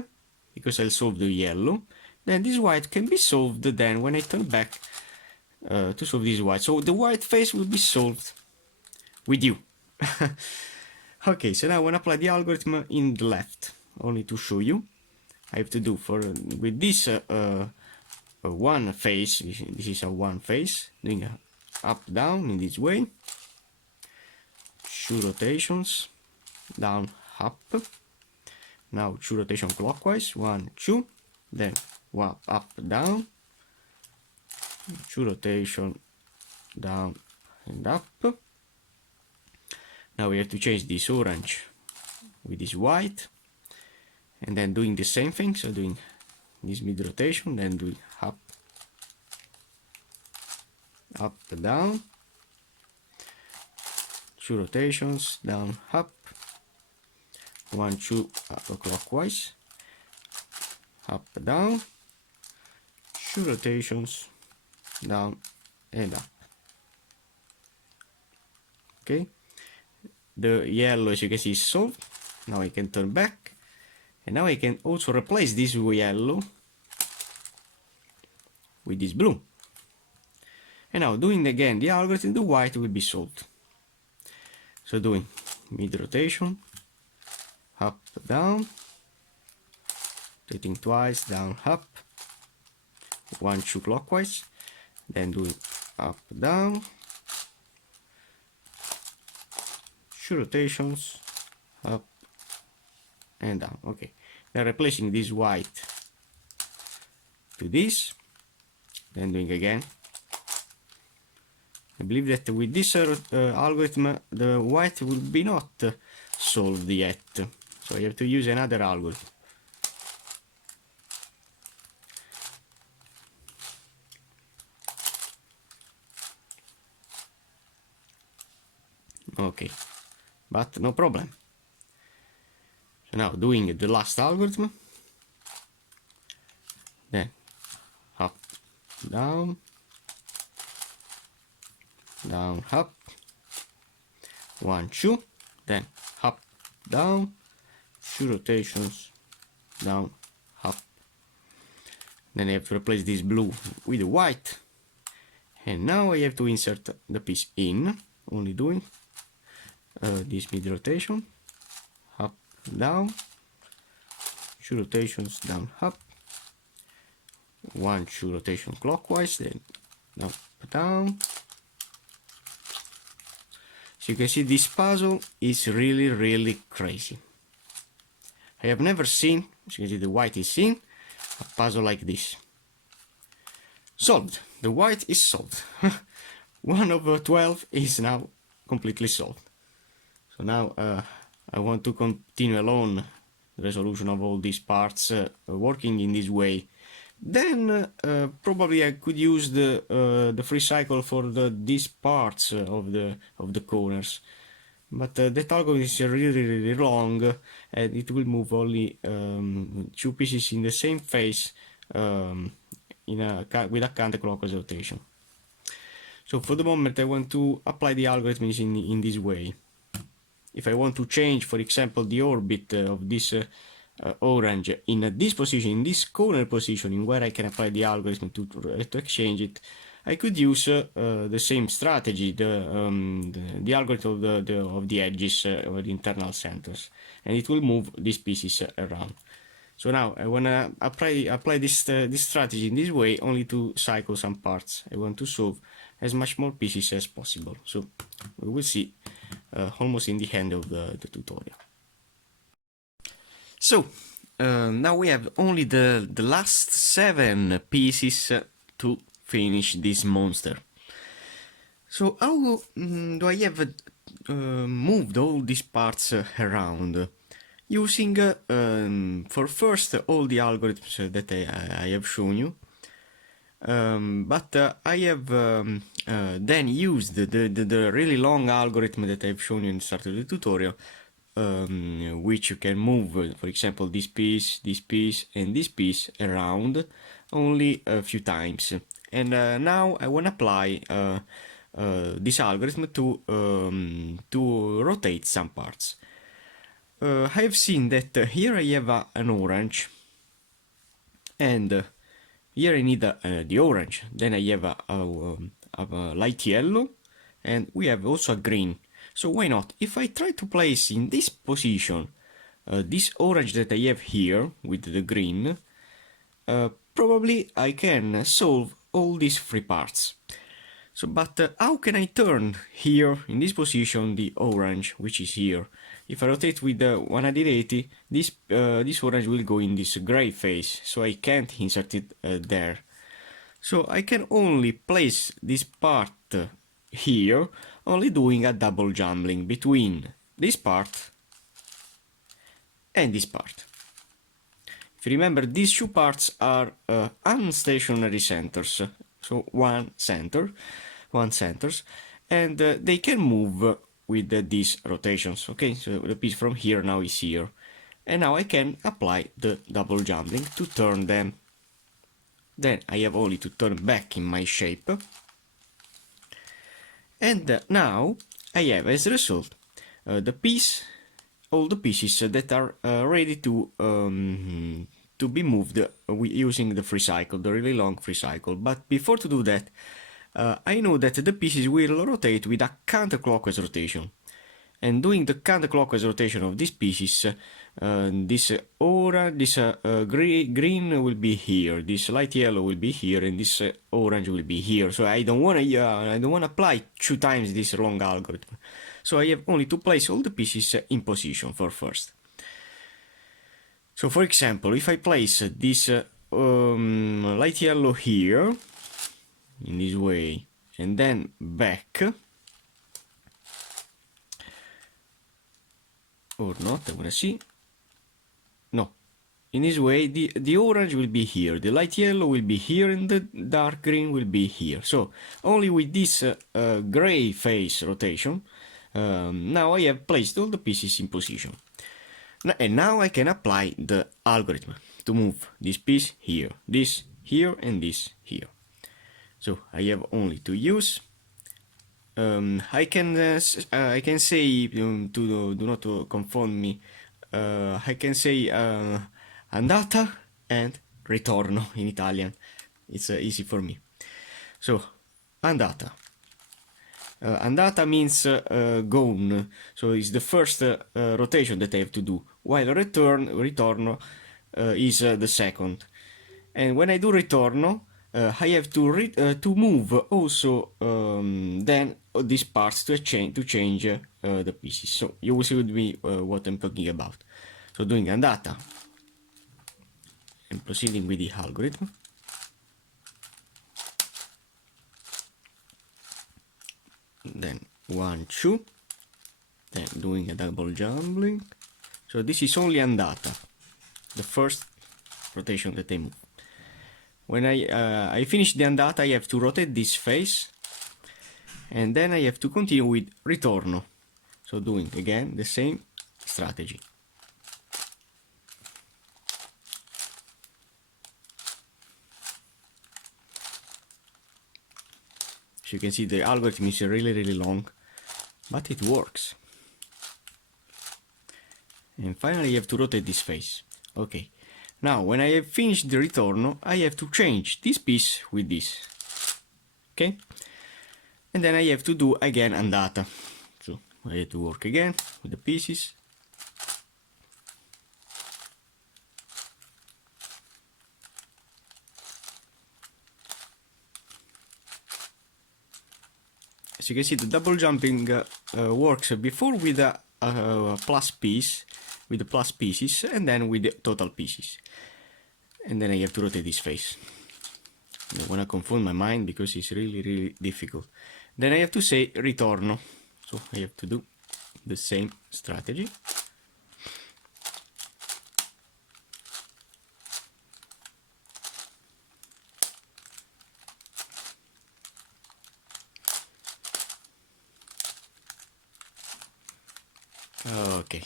because I'll solve the yellow. Then this white can be solved then when I turn back to solve this white. So the white face will be solved with you. Okay, so now I want to apply the algorithm in the left, only to show you. I have to do with this one face, this is a one face, doing a up down in this way, 2 rotations, down, up. Now 2 rotation clockwise, 1, 2, then 1 up, down, 2 rotation down and up. Now we have to change this orange with this white, and then doing the same thing, so doing this mid rotation, then doing up, up, down, 2 rotations, down, up, 1, 2 clockwise, up, down, 2 rotations, down and up. Okay, the yellow, as you can see, is solved. Now I can turn back, and now I can also replace this yellow with this blue. And now doing again the algorithm, the white will be solved. So doing mid rotation, up, down, rotating twice, down, up, 1, 2 clockwise, then doing up, down, 2 rotations, up and down. Okay, now replacing this white to this, then doing again. I believe that with this algorithm the white will be not solved yet, so I have to use another algorithm. Okay, but no problem. So now doing the last algorithm, then up, down, down, up, 1, 2, then up, down, 2 rotations, down, up. Then I have to replace this blue with the white, and now I have to insert the piece in, only doing this mid rotation, up, down, 2 rotations, down, up, 1, 2 rotation clockwise, then up, down. So you can see this puzzle is really crazy. I have never seen, as you can see the white is seen, a puzzle like this. Solved. The white is solved. 1 over 12 is now completely solved. So now I want to continue alone the resolution of all these parts working in this way. Then probably I could use the free cycle for these parts of the corners, but that algorithm is really long, and it will move only 2 pieces in the same phase with a counterclockwise rotation. So for the moment I want to apply the algorithms in this way. If I want to change, for example, the orbit of this orange in this position, in this corner position, where I can apply the algorithm to exchange it, I could use the same strategy, the algorithm of the edges or the internal centers, and it will move these pieces around. So now I want to apply this strategy in this way only to cycle some parts. I want to solve as much more pieces as possible. So we will see almost in the end of the tutorial. So now we have only the last 7 pieces to finish this monster. So how do I have moved all these parts around? Using for first all the algorithms that I have shown you, but I have then used the really long algorithm that I've shown you in the start of the tutorial, which you can move, for example, this piece, and this piece around only a few times. And now I want to apply this algorithm to rotate some parts. I have seen that here I have an orange, and here I need the orange, then I have a light yellow, and we have also a green. So why not? If I try to place in this position this orange that I have here with the green, probably I can solve all these 3 parts. So, but how can I turn here in this position the orange, which is here? If I rotate with 180, this orange will go in this gray phase, so I can't insert it there. So I can only place this part here, only doing a double jumbling between this part and this part. If you remember, these two parts are unstationary centers, so one centers, and they can move with these rotations. Okay, so the piece from here now is here, and now I can apply the double jumbling to turn them. Then I have only to turn back in my shape, and now I have as a result all the pieces that are ready to be moved using the free cycle, the really long free cycle. But before to do that, I know that the pieces will rotate with a counterclockwise rotation. And doing the counterclockwise rotation of these pieces, this green will be here, this light yellow will be here, and this orange will be here. So I don't want to apply 2 times this long algorithm. So I have only to place all the pieces in position for first. So for example, if I place this light yellow here, in this way, and then back, or not, I wanna see, no, in this way the orange will be here, the light yellow will be here, and the dark green will be here. So only with this gray phase rotation, now I have placed all the pieces in position. And now I can apply the algorithm to move this piece here, this here, and this here. So I have only to use. I can say to do not confound me. I can say andata and ritorno in Italian. It's easy for me. So andata. Andata means gone, so it's the first rotation that I have to do, while ritorno is the second. And when I do ritorno, I have to move also then these parts to change the pieces. So you will see with me what I'm talking about. So doing andata and proceeding with the algorithm. Then 1, 2, then doing a double jumbling. So this is only andata, the first rotation that I move. When I finish the andata, I have to rotate this face, and then I have to continue with ritorno. So doing again the same strategy. So you can see the algorithm is really long, but it works. And finally you have to rotate this face. Okay, now when I have finished the ritorno, I have to change this piece with this. Okay, and then I have to do again andata. So I have to work again with the pieces. As you can see, the double jumping works before with a plus piece, with the plus pieces, and then with the total pieces. And then I have to rotate this face. I don't want to confuse my mind because it's really difficult. Then I have to say ritorno. So I have to do the same strategy. Okay,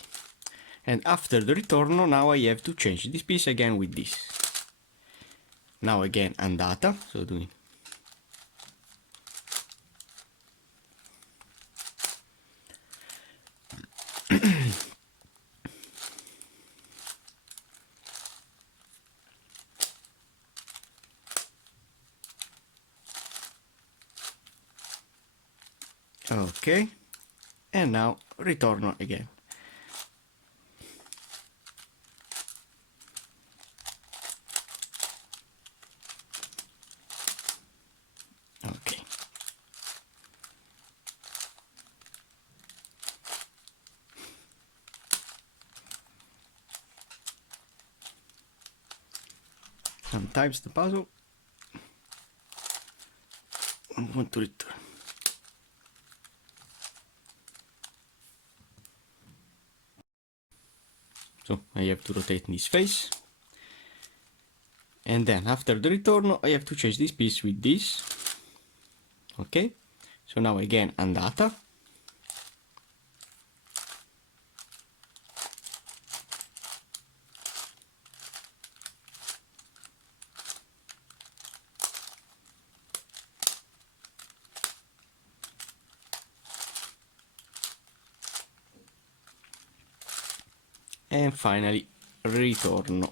and after the ritorno, now I have to change this piece again with this. Now again andata, so doing okay, and now ritorno again. Okay, Sometimes the puzzle I want to return. So I have to rotate this face. And then after the return, I have to change this piece with this. Okay, so now again andata. And finally ritorno.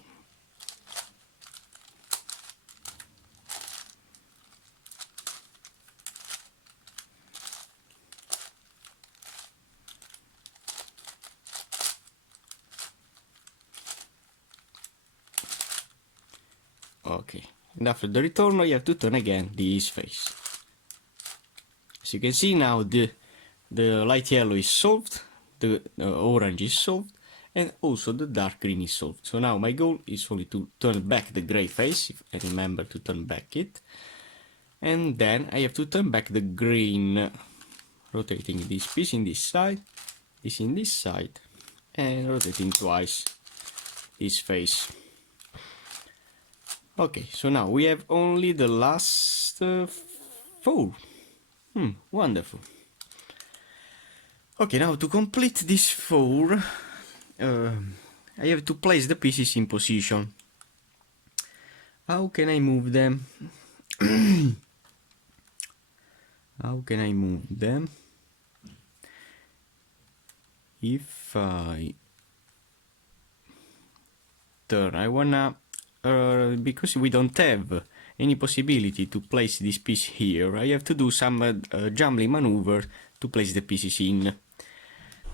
Okay, and after the return you have to turn again this face. As you can see now the light yellow is solved, the orange is solved, and also the dark green is solved. So now my goal is only to turn back the gray face, if I remember to turn back it. And then I have to turn back the green, rotating this piece in this side, this in this side, and rotating twice this face. Okay, so now we have only the last 4. Wonderful. Okay, now to complete this 4, I have to place the pieces in position. How can I move them? How can I move them? If I turn, I wanna, because we don't have any possibility to place this piece here, I have to do some jumbling maneuver to place the pieces in.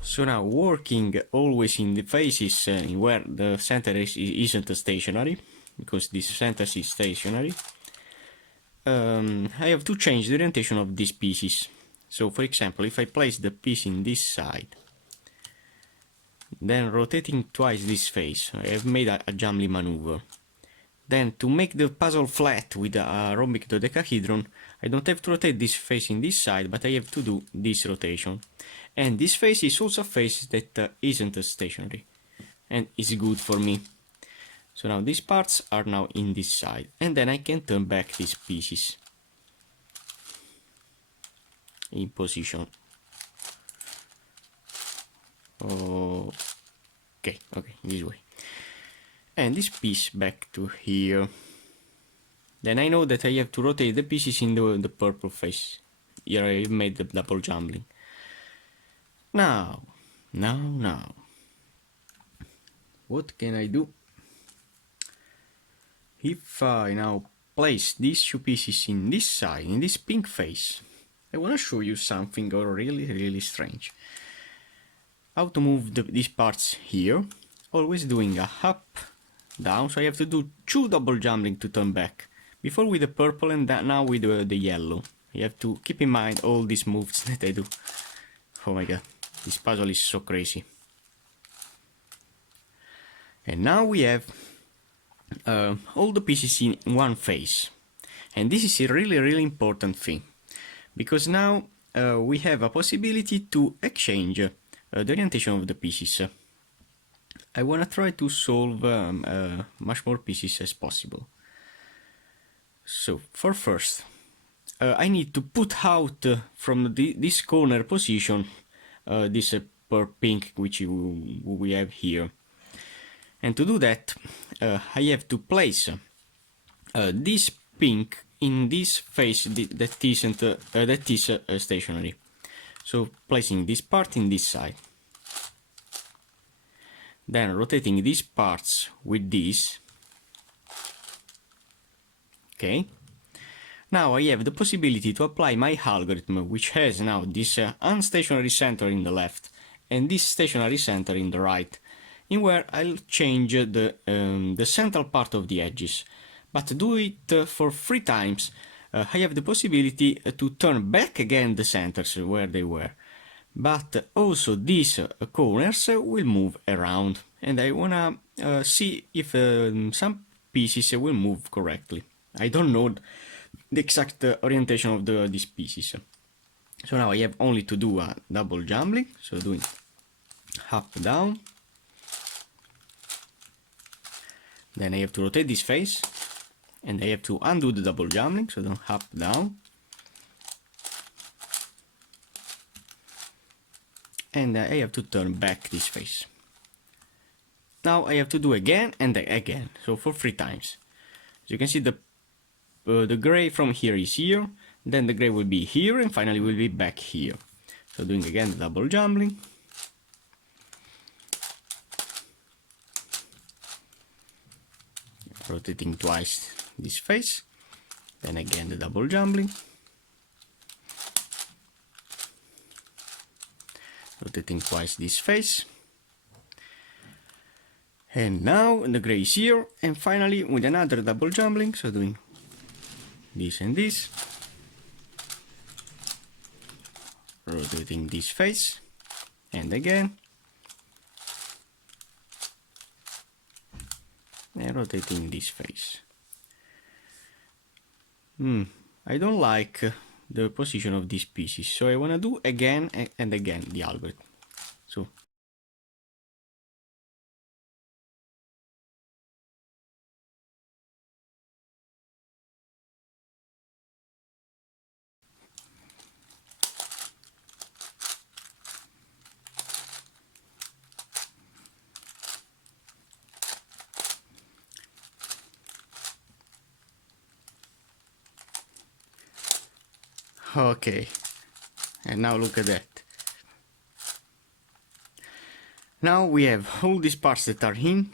So now, working always in the faces where the center isn't stationary, because this center is stationary, I have to change the orientation of these pieces. So for example, if I place the piece in this side, then rotating twice this face, I have made a jumbling maneuver. Then to make the puzzle flat with a rhombic dodecahedron, I don't have to rotate this face in this side, but I have to do this rotation. And this face is also a face that isn't stationary, and is good for me. So now these parts are now in this side, and then I can turn back these pieces in position. Okay, this way. And this piece back to here. Then I know that I have to rotate the pieces in the purple face. Here I made the double jumbling. Now, what can I do? If I now place these 2 pieces in this side, in this pink face, I want to show you something really strange. How to move these parts here, always doing a up, down, so I have to do 2 double jumbling to turn back. Before with the purple and now with the yellow. You have to keep in mind all these moves that I do. Oh my god, this puzzle is so crazy. And now we have all the pieces in one face. And this is a really important thing. Because now we have a possibility to exchange the orientation of the pieces. I want to try to solve much more pieces as possible. So, for first, I need to put out from this corner position this per pink which we have here. And to do that, I have to place this pink in this face that is stationary. So placing this part in this side. Then rotating these parts with this. Okay. Now I have the possibility to apply my algorithm, which has now this unstationary center in the left and this stationary center in the right, in where I'll change the central part of the edges. But do it for 3 times. I have the possibility to turn back again the centers where they were. But also these corners will move around, and I wanna see if some pieces will move correctly. I don't know the exact orientation of these pieces. So now I have only to do a double jumbling, so doing up, down. Then I have to rotate this face, and I have to undo the double jumbling, so then up, down. And I have to turn back this face. Now I have to do again and again, so for 3 times. As you can see, the gray from here is here, then the gray will be here, and finally will be back here. So doing again the double jumbling. Rotating twice this face, then again the double jumbling. Rotating twice this face. And now the gray is here, and finally with another double jumbling, so doing this and this. Rotating this face, and again. And rotating this face. I don't like the position of these pieces, so I want to do again and again the algorithm. So okay, and now look at that. Now we have all these parts that are in,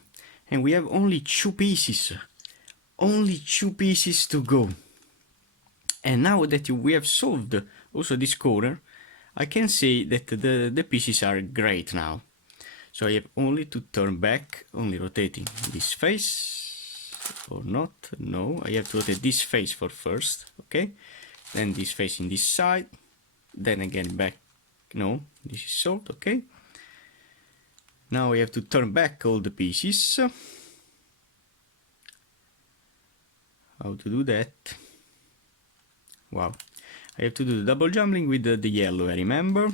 and we have only 2 pieces. Only 2 pieces to go. And now that we have solved also this corner, I can say that the pieces are great now. So I have only to turn back, only rotating this face, or not, no, I have to rotate this face for first, okay? Then this face in this side, then again back, no, this is solved, okay? Now I have to turn back all the pieces. How to do that? Wow, I have to do the double jumbling with the yellow, I remember.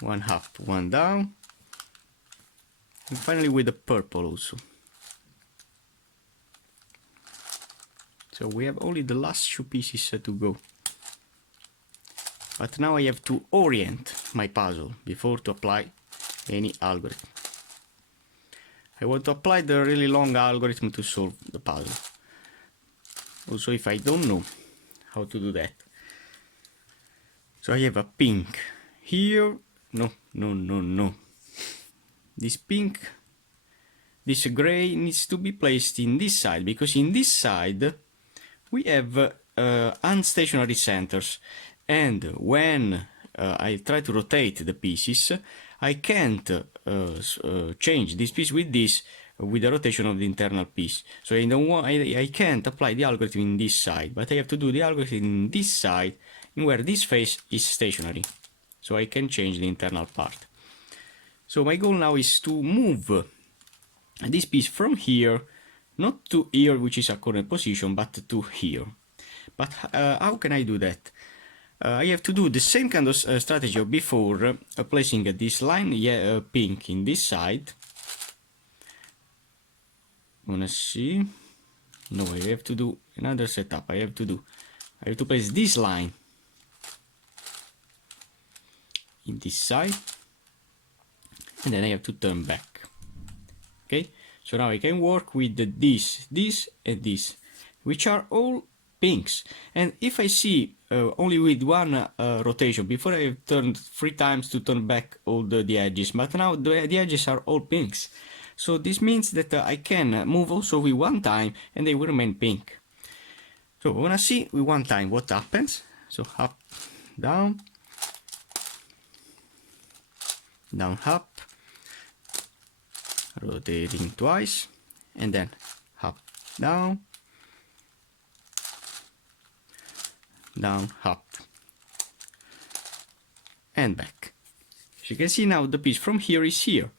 1 up, 1 down. And finally with the purple also. So we have only the last 2 pieces to go. But now I have to orient my puzzle before to apply any algorithm. I want to apply the really long algorithm to solve the puzzle. Also, if I don't know how to do that. So I have a pink here. No. This pink, this gray needs to be placed in this side, because in this side we have unstationary centers, and when I try to rotate the pieces, I can't change this piece with this with the rotation of the internal piece. So I can't apply the algorithm in this side, but I have to do the algorithm in this side, in where this face is stationary. So I can change the internal part. So my goal now is to move this piece from here, not to here, which is a current position, but to here. But how can I do that? I have to do the same kind of strategy of before, placing this line pink in this side. Wanna see? No, I have to do another setup. I have to place this line in this side, and then I have to turn back. Okay, so now I can work with this, and this, which are all pinks. And if I see only with one rotation, before I have turned 3 times to turn back all the edges, but now the edges are all pinks. So this means that I can move also with 1 time and they will remain pink. So we wanna see with 1 time what happens. So up, down, down, up, rotating twice, and then up, down, down, up, and back. As you can see now, the piece from here is here,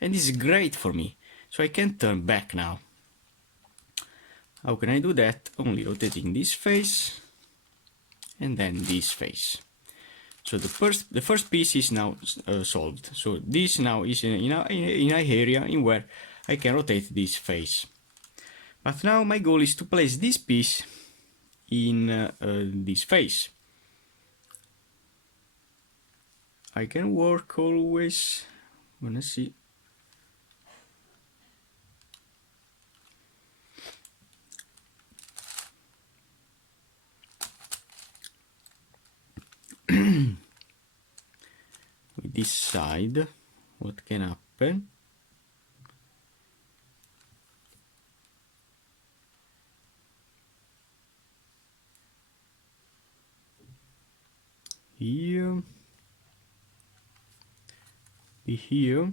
and this is great for me So I can turn back now. How can I do that? Only rotating this face and then this face. So the first piece is now solved. So this now is in an area in where I can rotate this face. But now my goal is to place this piece in this face. I can work always. Wanna see. With this side, what can happen? Here, be here,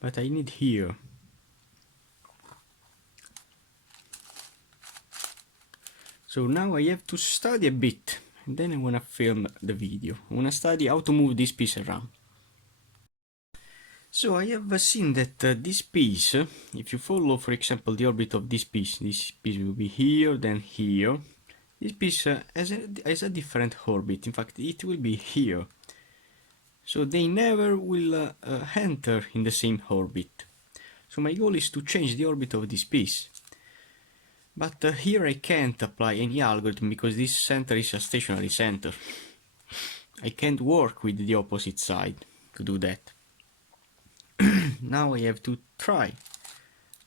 but I need here. So now I have to study a bit, and then I wanna film the video. I wanna study how to move this piece around. So I have seen that this piece, if you follow, for example, the orbit of this piece will be here, then here. This piece has a different orbit. In fact, it will be here. So they never will enter in the same orbit. So my goal is to change the orbit of this piece. But here I can't apply any algorithm because this center is a stationary center. I can't work with the opposite side to do that. Now I have to try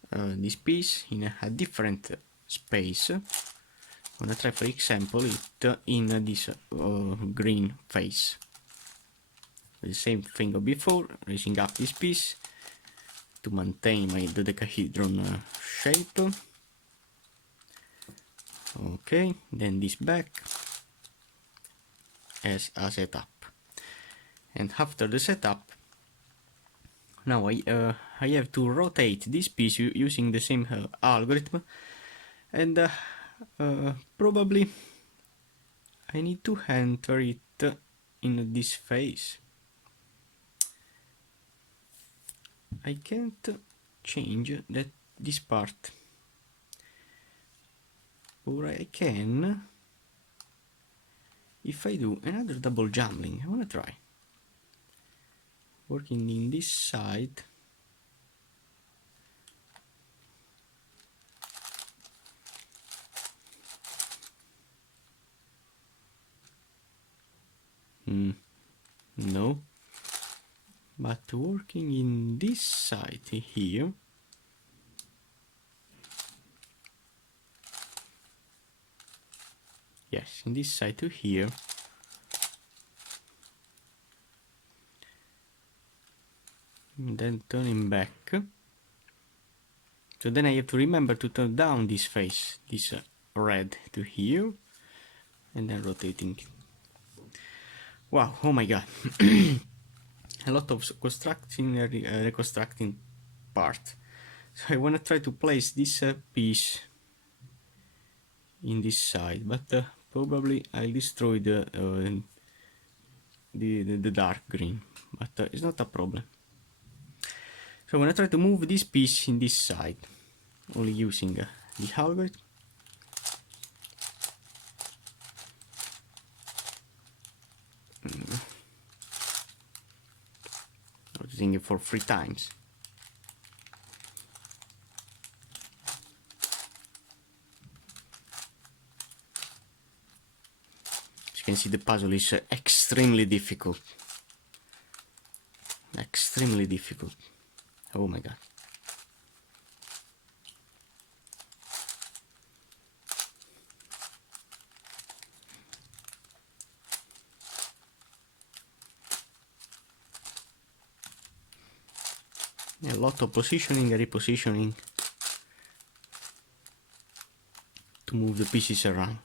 this piece in a different space. I'm gonna try, for example, it in this green face. The same thing of before, raising up this piece to maintain my dodecahedron shape. Okay, then this back as a setup. And after the setup, now I have to rotate this piece using the same algorithm, and probably I need to enter it in this phase. I can't change this part, or I can if I do another double jumbling. I wanna try working in this side. No, but working in this side here. Yes, in this side to here. And then turning back. So then I have to remember to turn down this face, this red to here, and then rotating. Wow, oh my god. A lot of constructing, reconstructing part. So I want to try to place this piece in this side, but probably I'll destroy the dark green, but it's not a problem. So I'm gonna try to move this piece in this side, only using the algorithm. Using it for 3 times. As you can see, the puzzle is extremely difficult. Extremely difficult. Oh my god. A lot of positioning and repositioning to move the pieces around.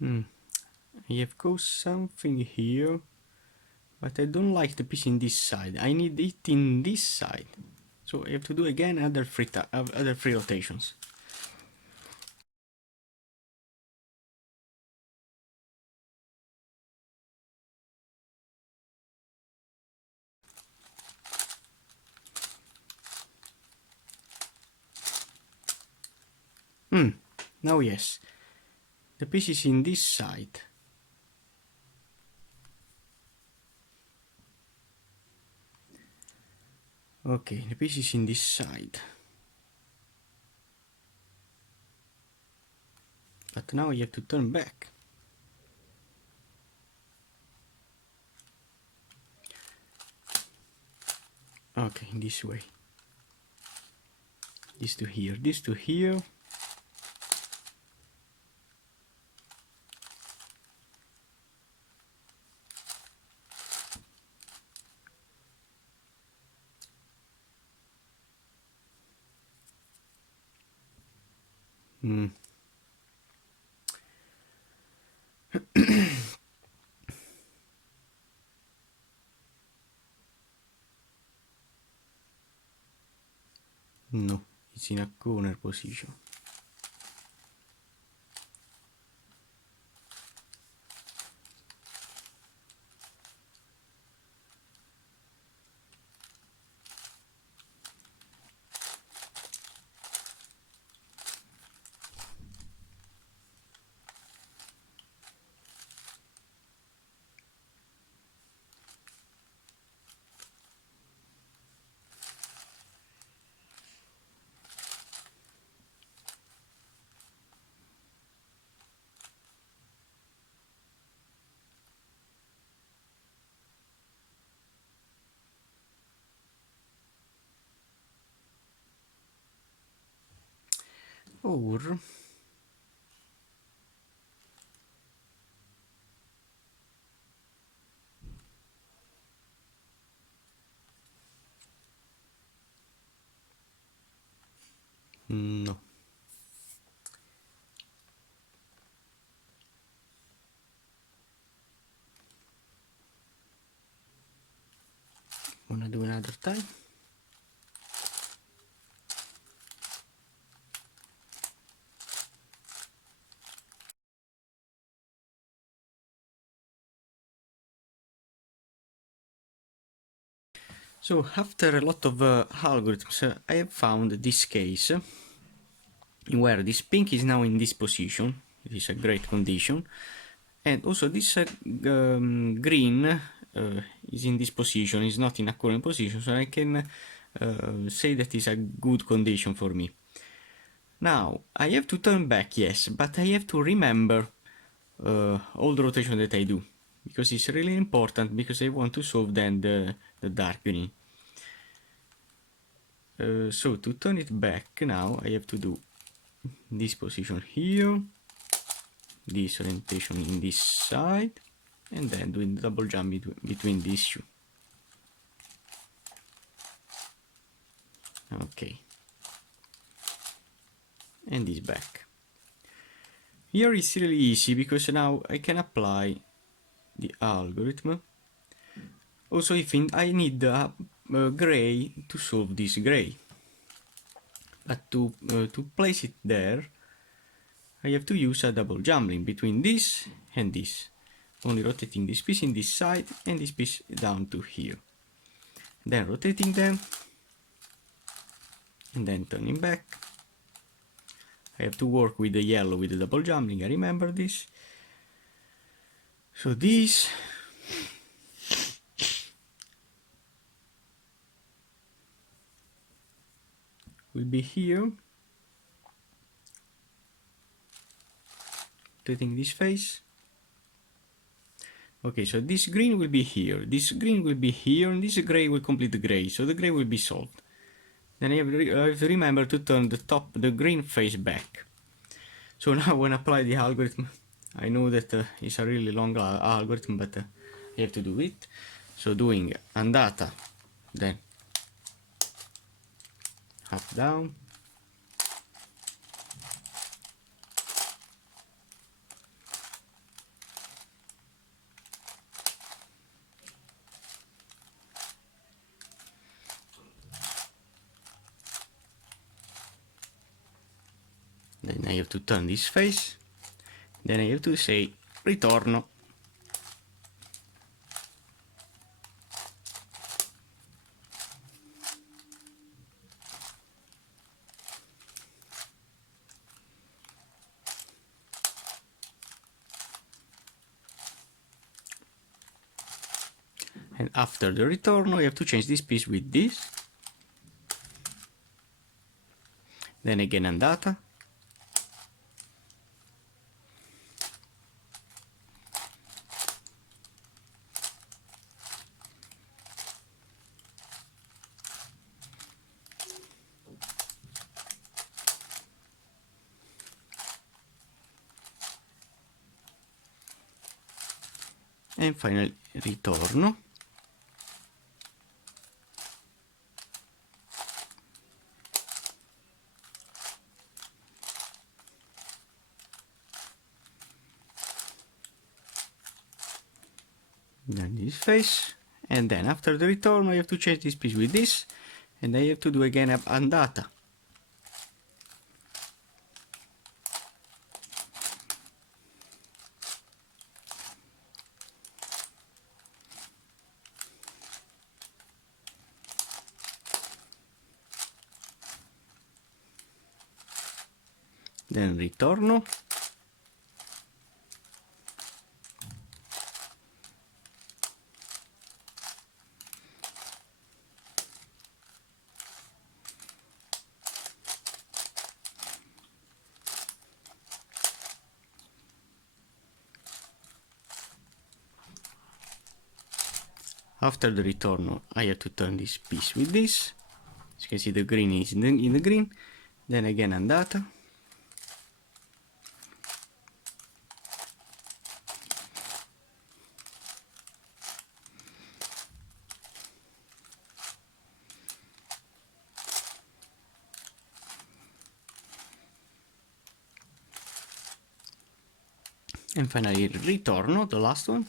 I have caused something here, but I don't like the piece in this side. I need it in this side. So I have to do again other three rotations. Now yes, the piece is in this side. Okay, the piece is in this side. But now you have to turn back. Okay, this way. This to here, this to here. No, it's in a corner position. Or no. Wanna do another time? So after a lot of algorithms, I have found this case where this pink is now in this position. It is a great condition, and also this green is in this position. Is not in a current position, so I can say that is a good condition for me. Now I have to turn back, yes, but I have to remember all the rotation that I do, because it's really important, because I want to solve then the darkening. So to turn it back now, I have to do this position here, this orientation in this side, and then doing the double jump between these two. Okay. And this back. Here it's really easy, because now I can apply the algorithm. Also, if I need a gray to solve this gray, but to place it there, I have to use a double jumbling between this and this, only rotating this piece in this side and this piece down to here, then rotating them and then turning back. I have to work with the yellow with the double jumbling, I remember this. So this will be here, rotating this face. Okay, so this green will be here, this green will be here, and this gray will complete the gray, so the gray will be solved. Then I have to remember to turn the green face back. So now when I apply the algorithm, I know that it's a really long algorithm, but I have to do it. So doing andata, then up, down, I have to turn this face, then I have to say ritorno. And after the return, I have to change this piece with this. Then again andata. And finally ritorno. Then this face, and then after the return I have to change this piece with this, and I have to do again andata. Then ritorno. After the return, I have to turn this piece with this. As you can see, the green is in the green. Then again andata. And finally ritorno, the last one.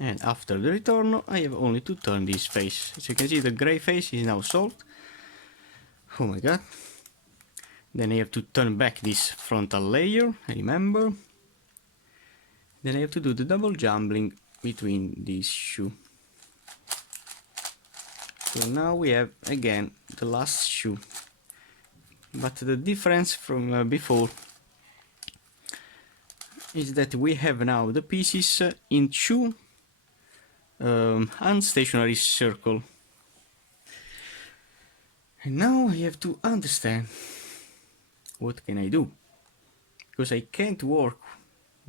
And after the return, I have only to turn this face. As you can see, the gray face is now solved. Oh my god. Then I have to turn back this frontal layer, remember. Then I have to do the double jumbling between these shoe. So now we have again the last shoe. But the difference from before is that we have now the pieces in two unstationary circle. And now I have to understand what can I do, because I can't work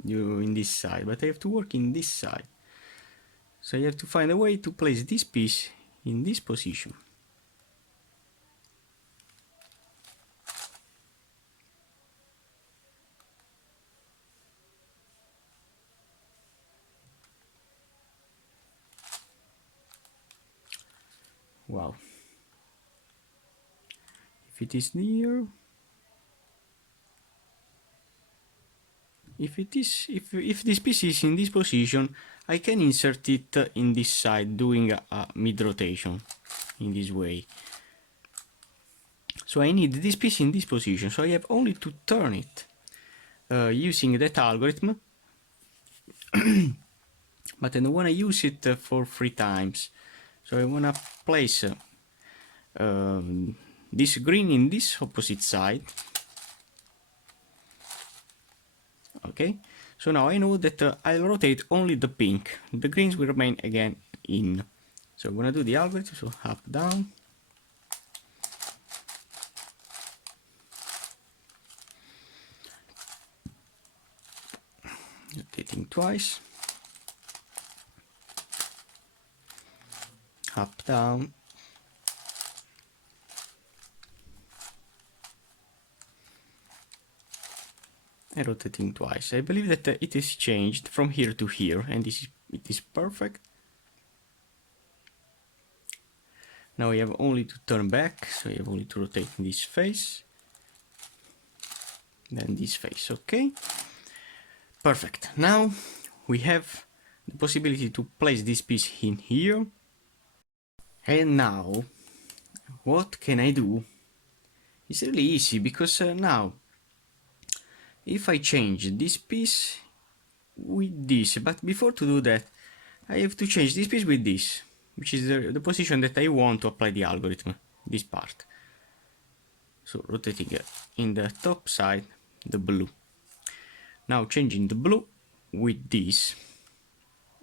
in this side, but I have to work in this side. So I have to find a way to place this piece in this position. Wow. If it is near, if this piece is in this position, I can insert it in this side, doing a mid rotation in this way. So I need this piece in this position, so I have only to turn it using that algorithm. But I don't want to use it for 3 times. So I want to place this green in this opposite side. Okay, so now I know that I'll rotate only the pink. The greens will remain again in. So I'm gonna do the algorithm, so up, down. Rotating twice. Up, down. And rotating twice. I believe that it is changed from here to here, and it is perfect. Now I have only to turn back, so I have only to rotate this face, then this face. Okay, perfect. Now we have the possibility to place this piece in here. And now what can I do? It's really easy, because now if I change this piece with this, but before to do that I have to change this piece with this, which is the position that I want to apply the algorithm, this part. So rotating in the top side the blue. Now changing the blue with this,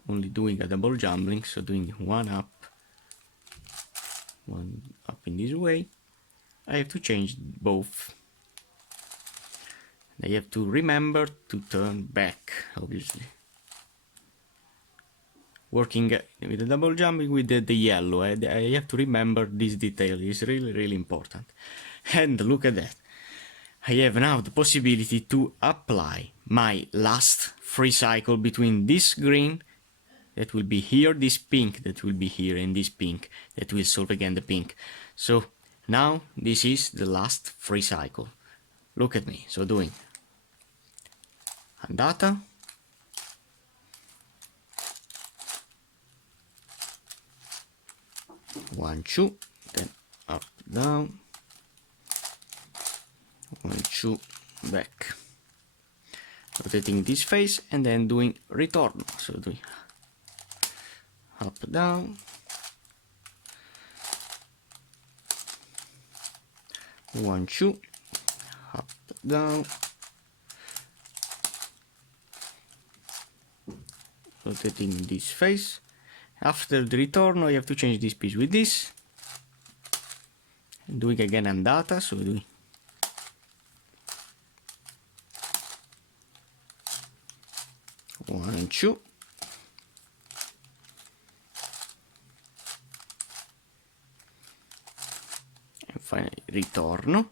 only doing a double jumbling, so doing one up in this way. I have to change both. I have to remember to turn back, obviously. Working with the double jumping with the yellow, I have to remember this detail, it's really important. And look at that, I have now the possibility to apply my last free cycle between this green that will be here, this pink that will be here, and this pink that will solve again the pink. So now this is the last free cycle. Look at me, so doing andata, one, two, then up, down, one, two, back, rotating this face, and then doing return, so doing up, down, one, two, up, down, rotating this face. After the return I have to change this piece with this, and doing again andata, so doing one, two, and finally ritorno,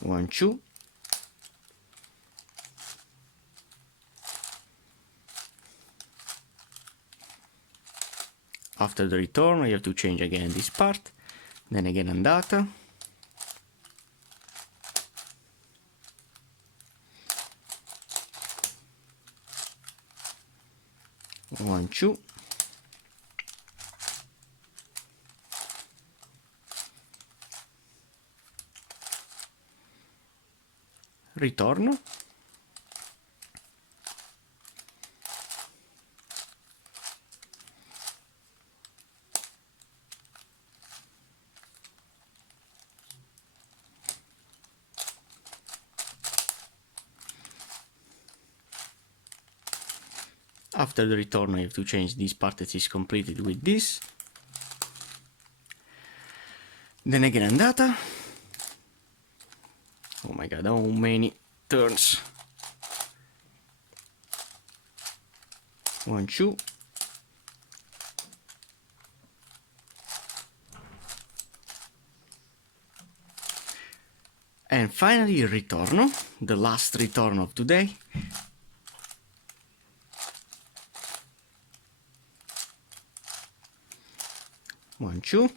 one, two, after the return I have to change again this part, then again andata, one, two, ritorno, after the return I have to change this part that is completed with this, then again andata. Oh my god, how many turns, one, two, and finally ritorno, the last return of today. One, two,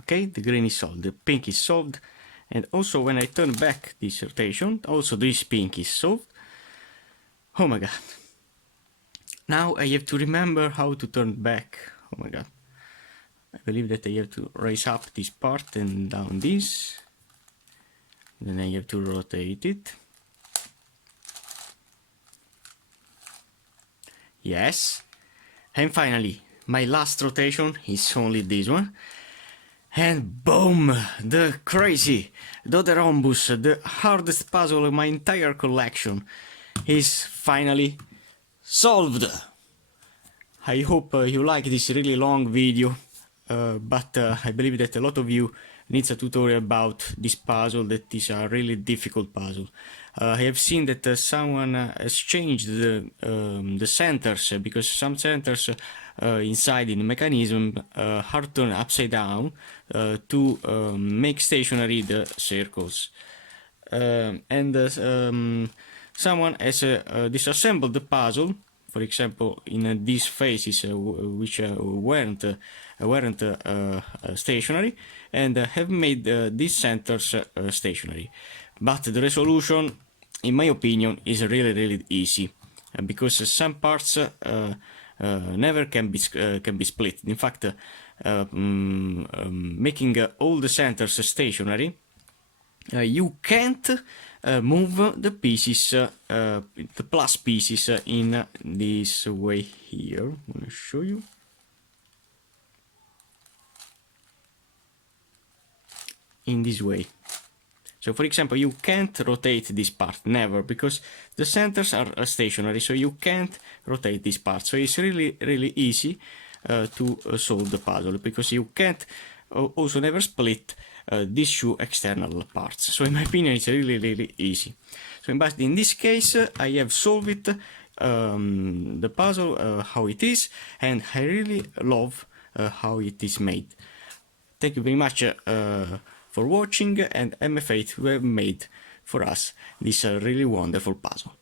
okay, the green is solved, the pink is solved, and also when I turn back this rotation, also this pink is solved. Oh my god. Now I have to remember how to turn back. Oh my god. I believe that I have to raise up this part and down this. Then I have to rotate it. Yes. And finally, my last rotation is only this one. And boom! The Crazy DodeRhombus, the hardest puzzle of my entire collection, is finally solved! I hope you like this really long video, but I believe that a lot of you needs a tutorial about this puzzle that is a really difficult puzzle. I have seen that someone has changed the centers because some centers inside in the mechanism are turned upside down to make stationary the circles. And someone has disassembled the puzzle, for example, in these phases which weren't stationary, and have made these centers stationary. But the resolution, in my opinion, is really easy because some parts never can be split. In fact, making all the centers stationary, you can't move the pieces, the plus pieces, in this way here. I'm going to show you. In this way. So, for example, you can't rotate this part, never, because the centers are stationary, so you can't rotate this part. So it's really easy to solve the puzzle, because you can't also never split these two external parts. So in my opinion, it's really easy. So in this case, I have solved it, the puzzle, how it is, and I really love how it is made. Thank you very much for watching, and MF8 who have made for us this really wonderful puzzle.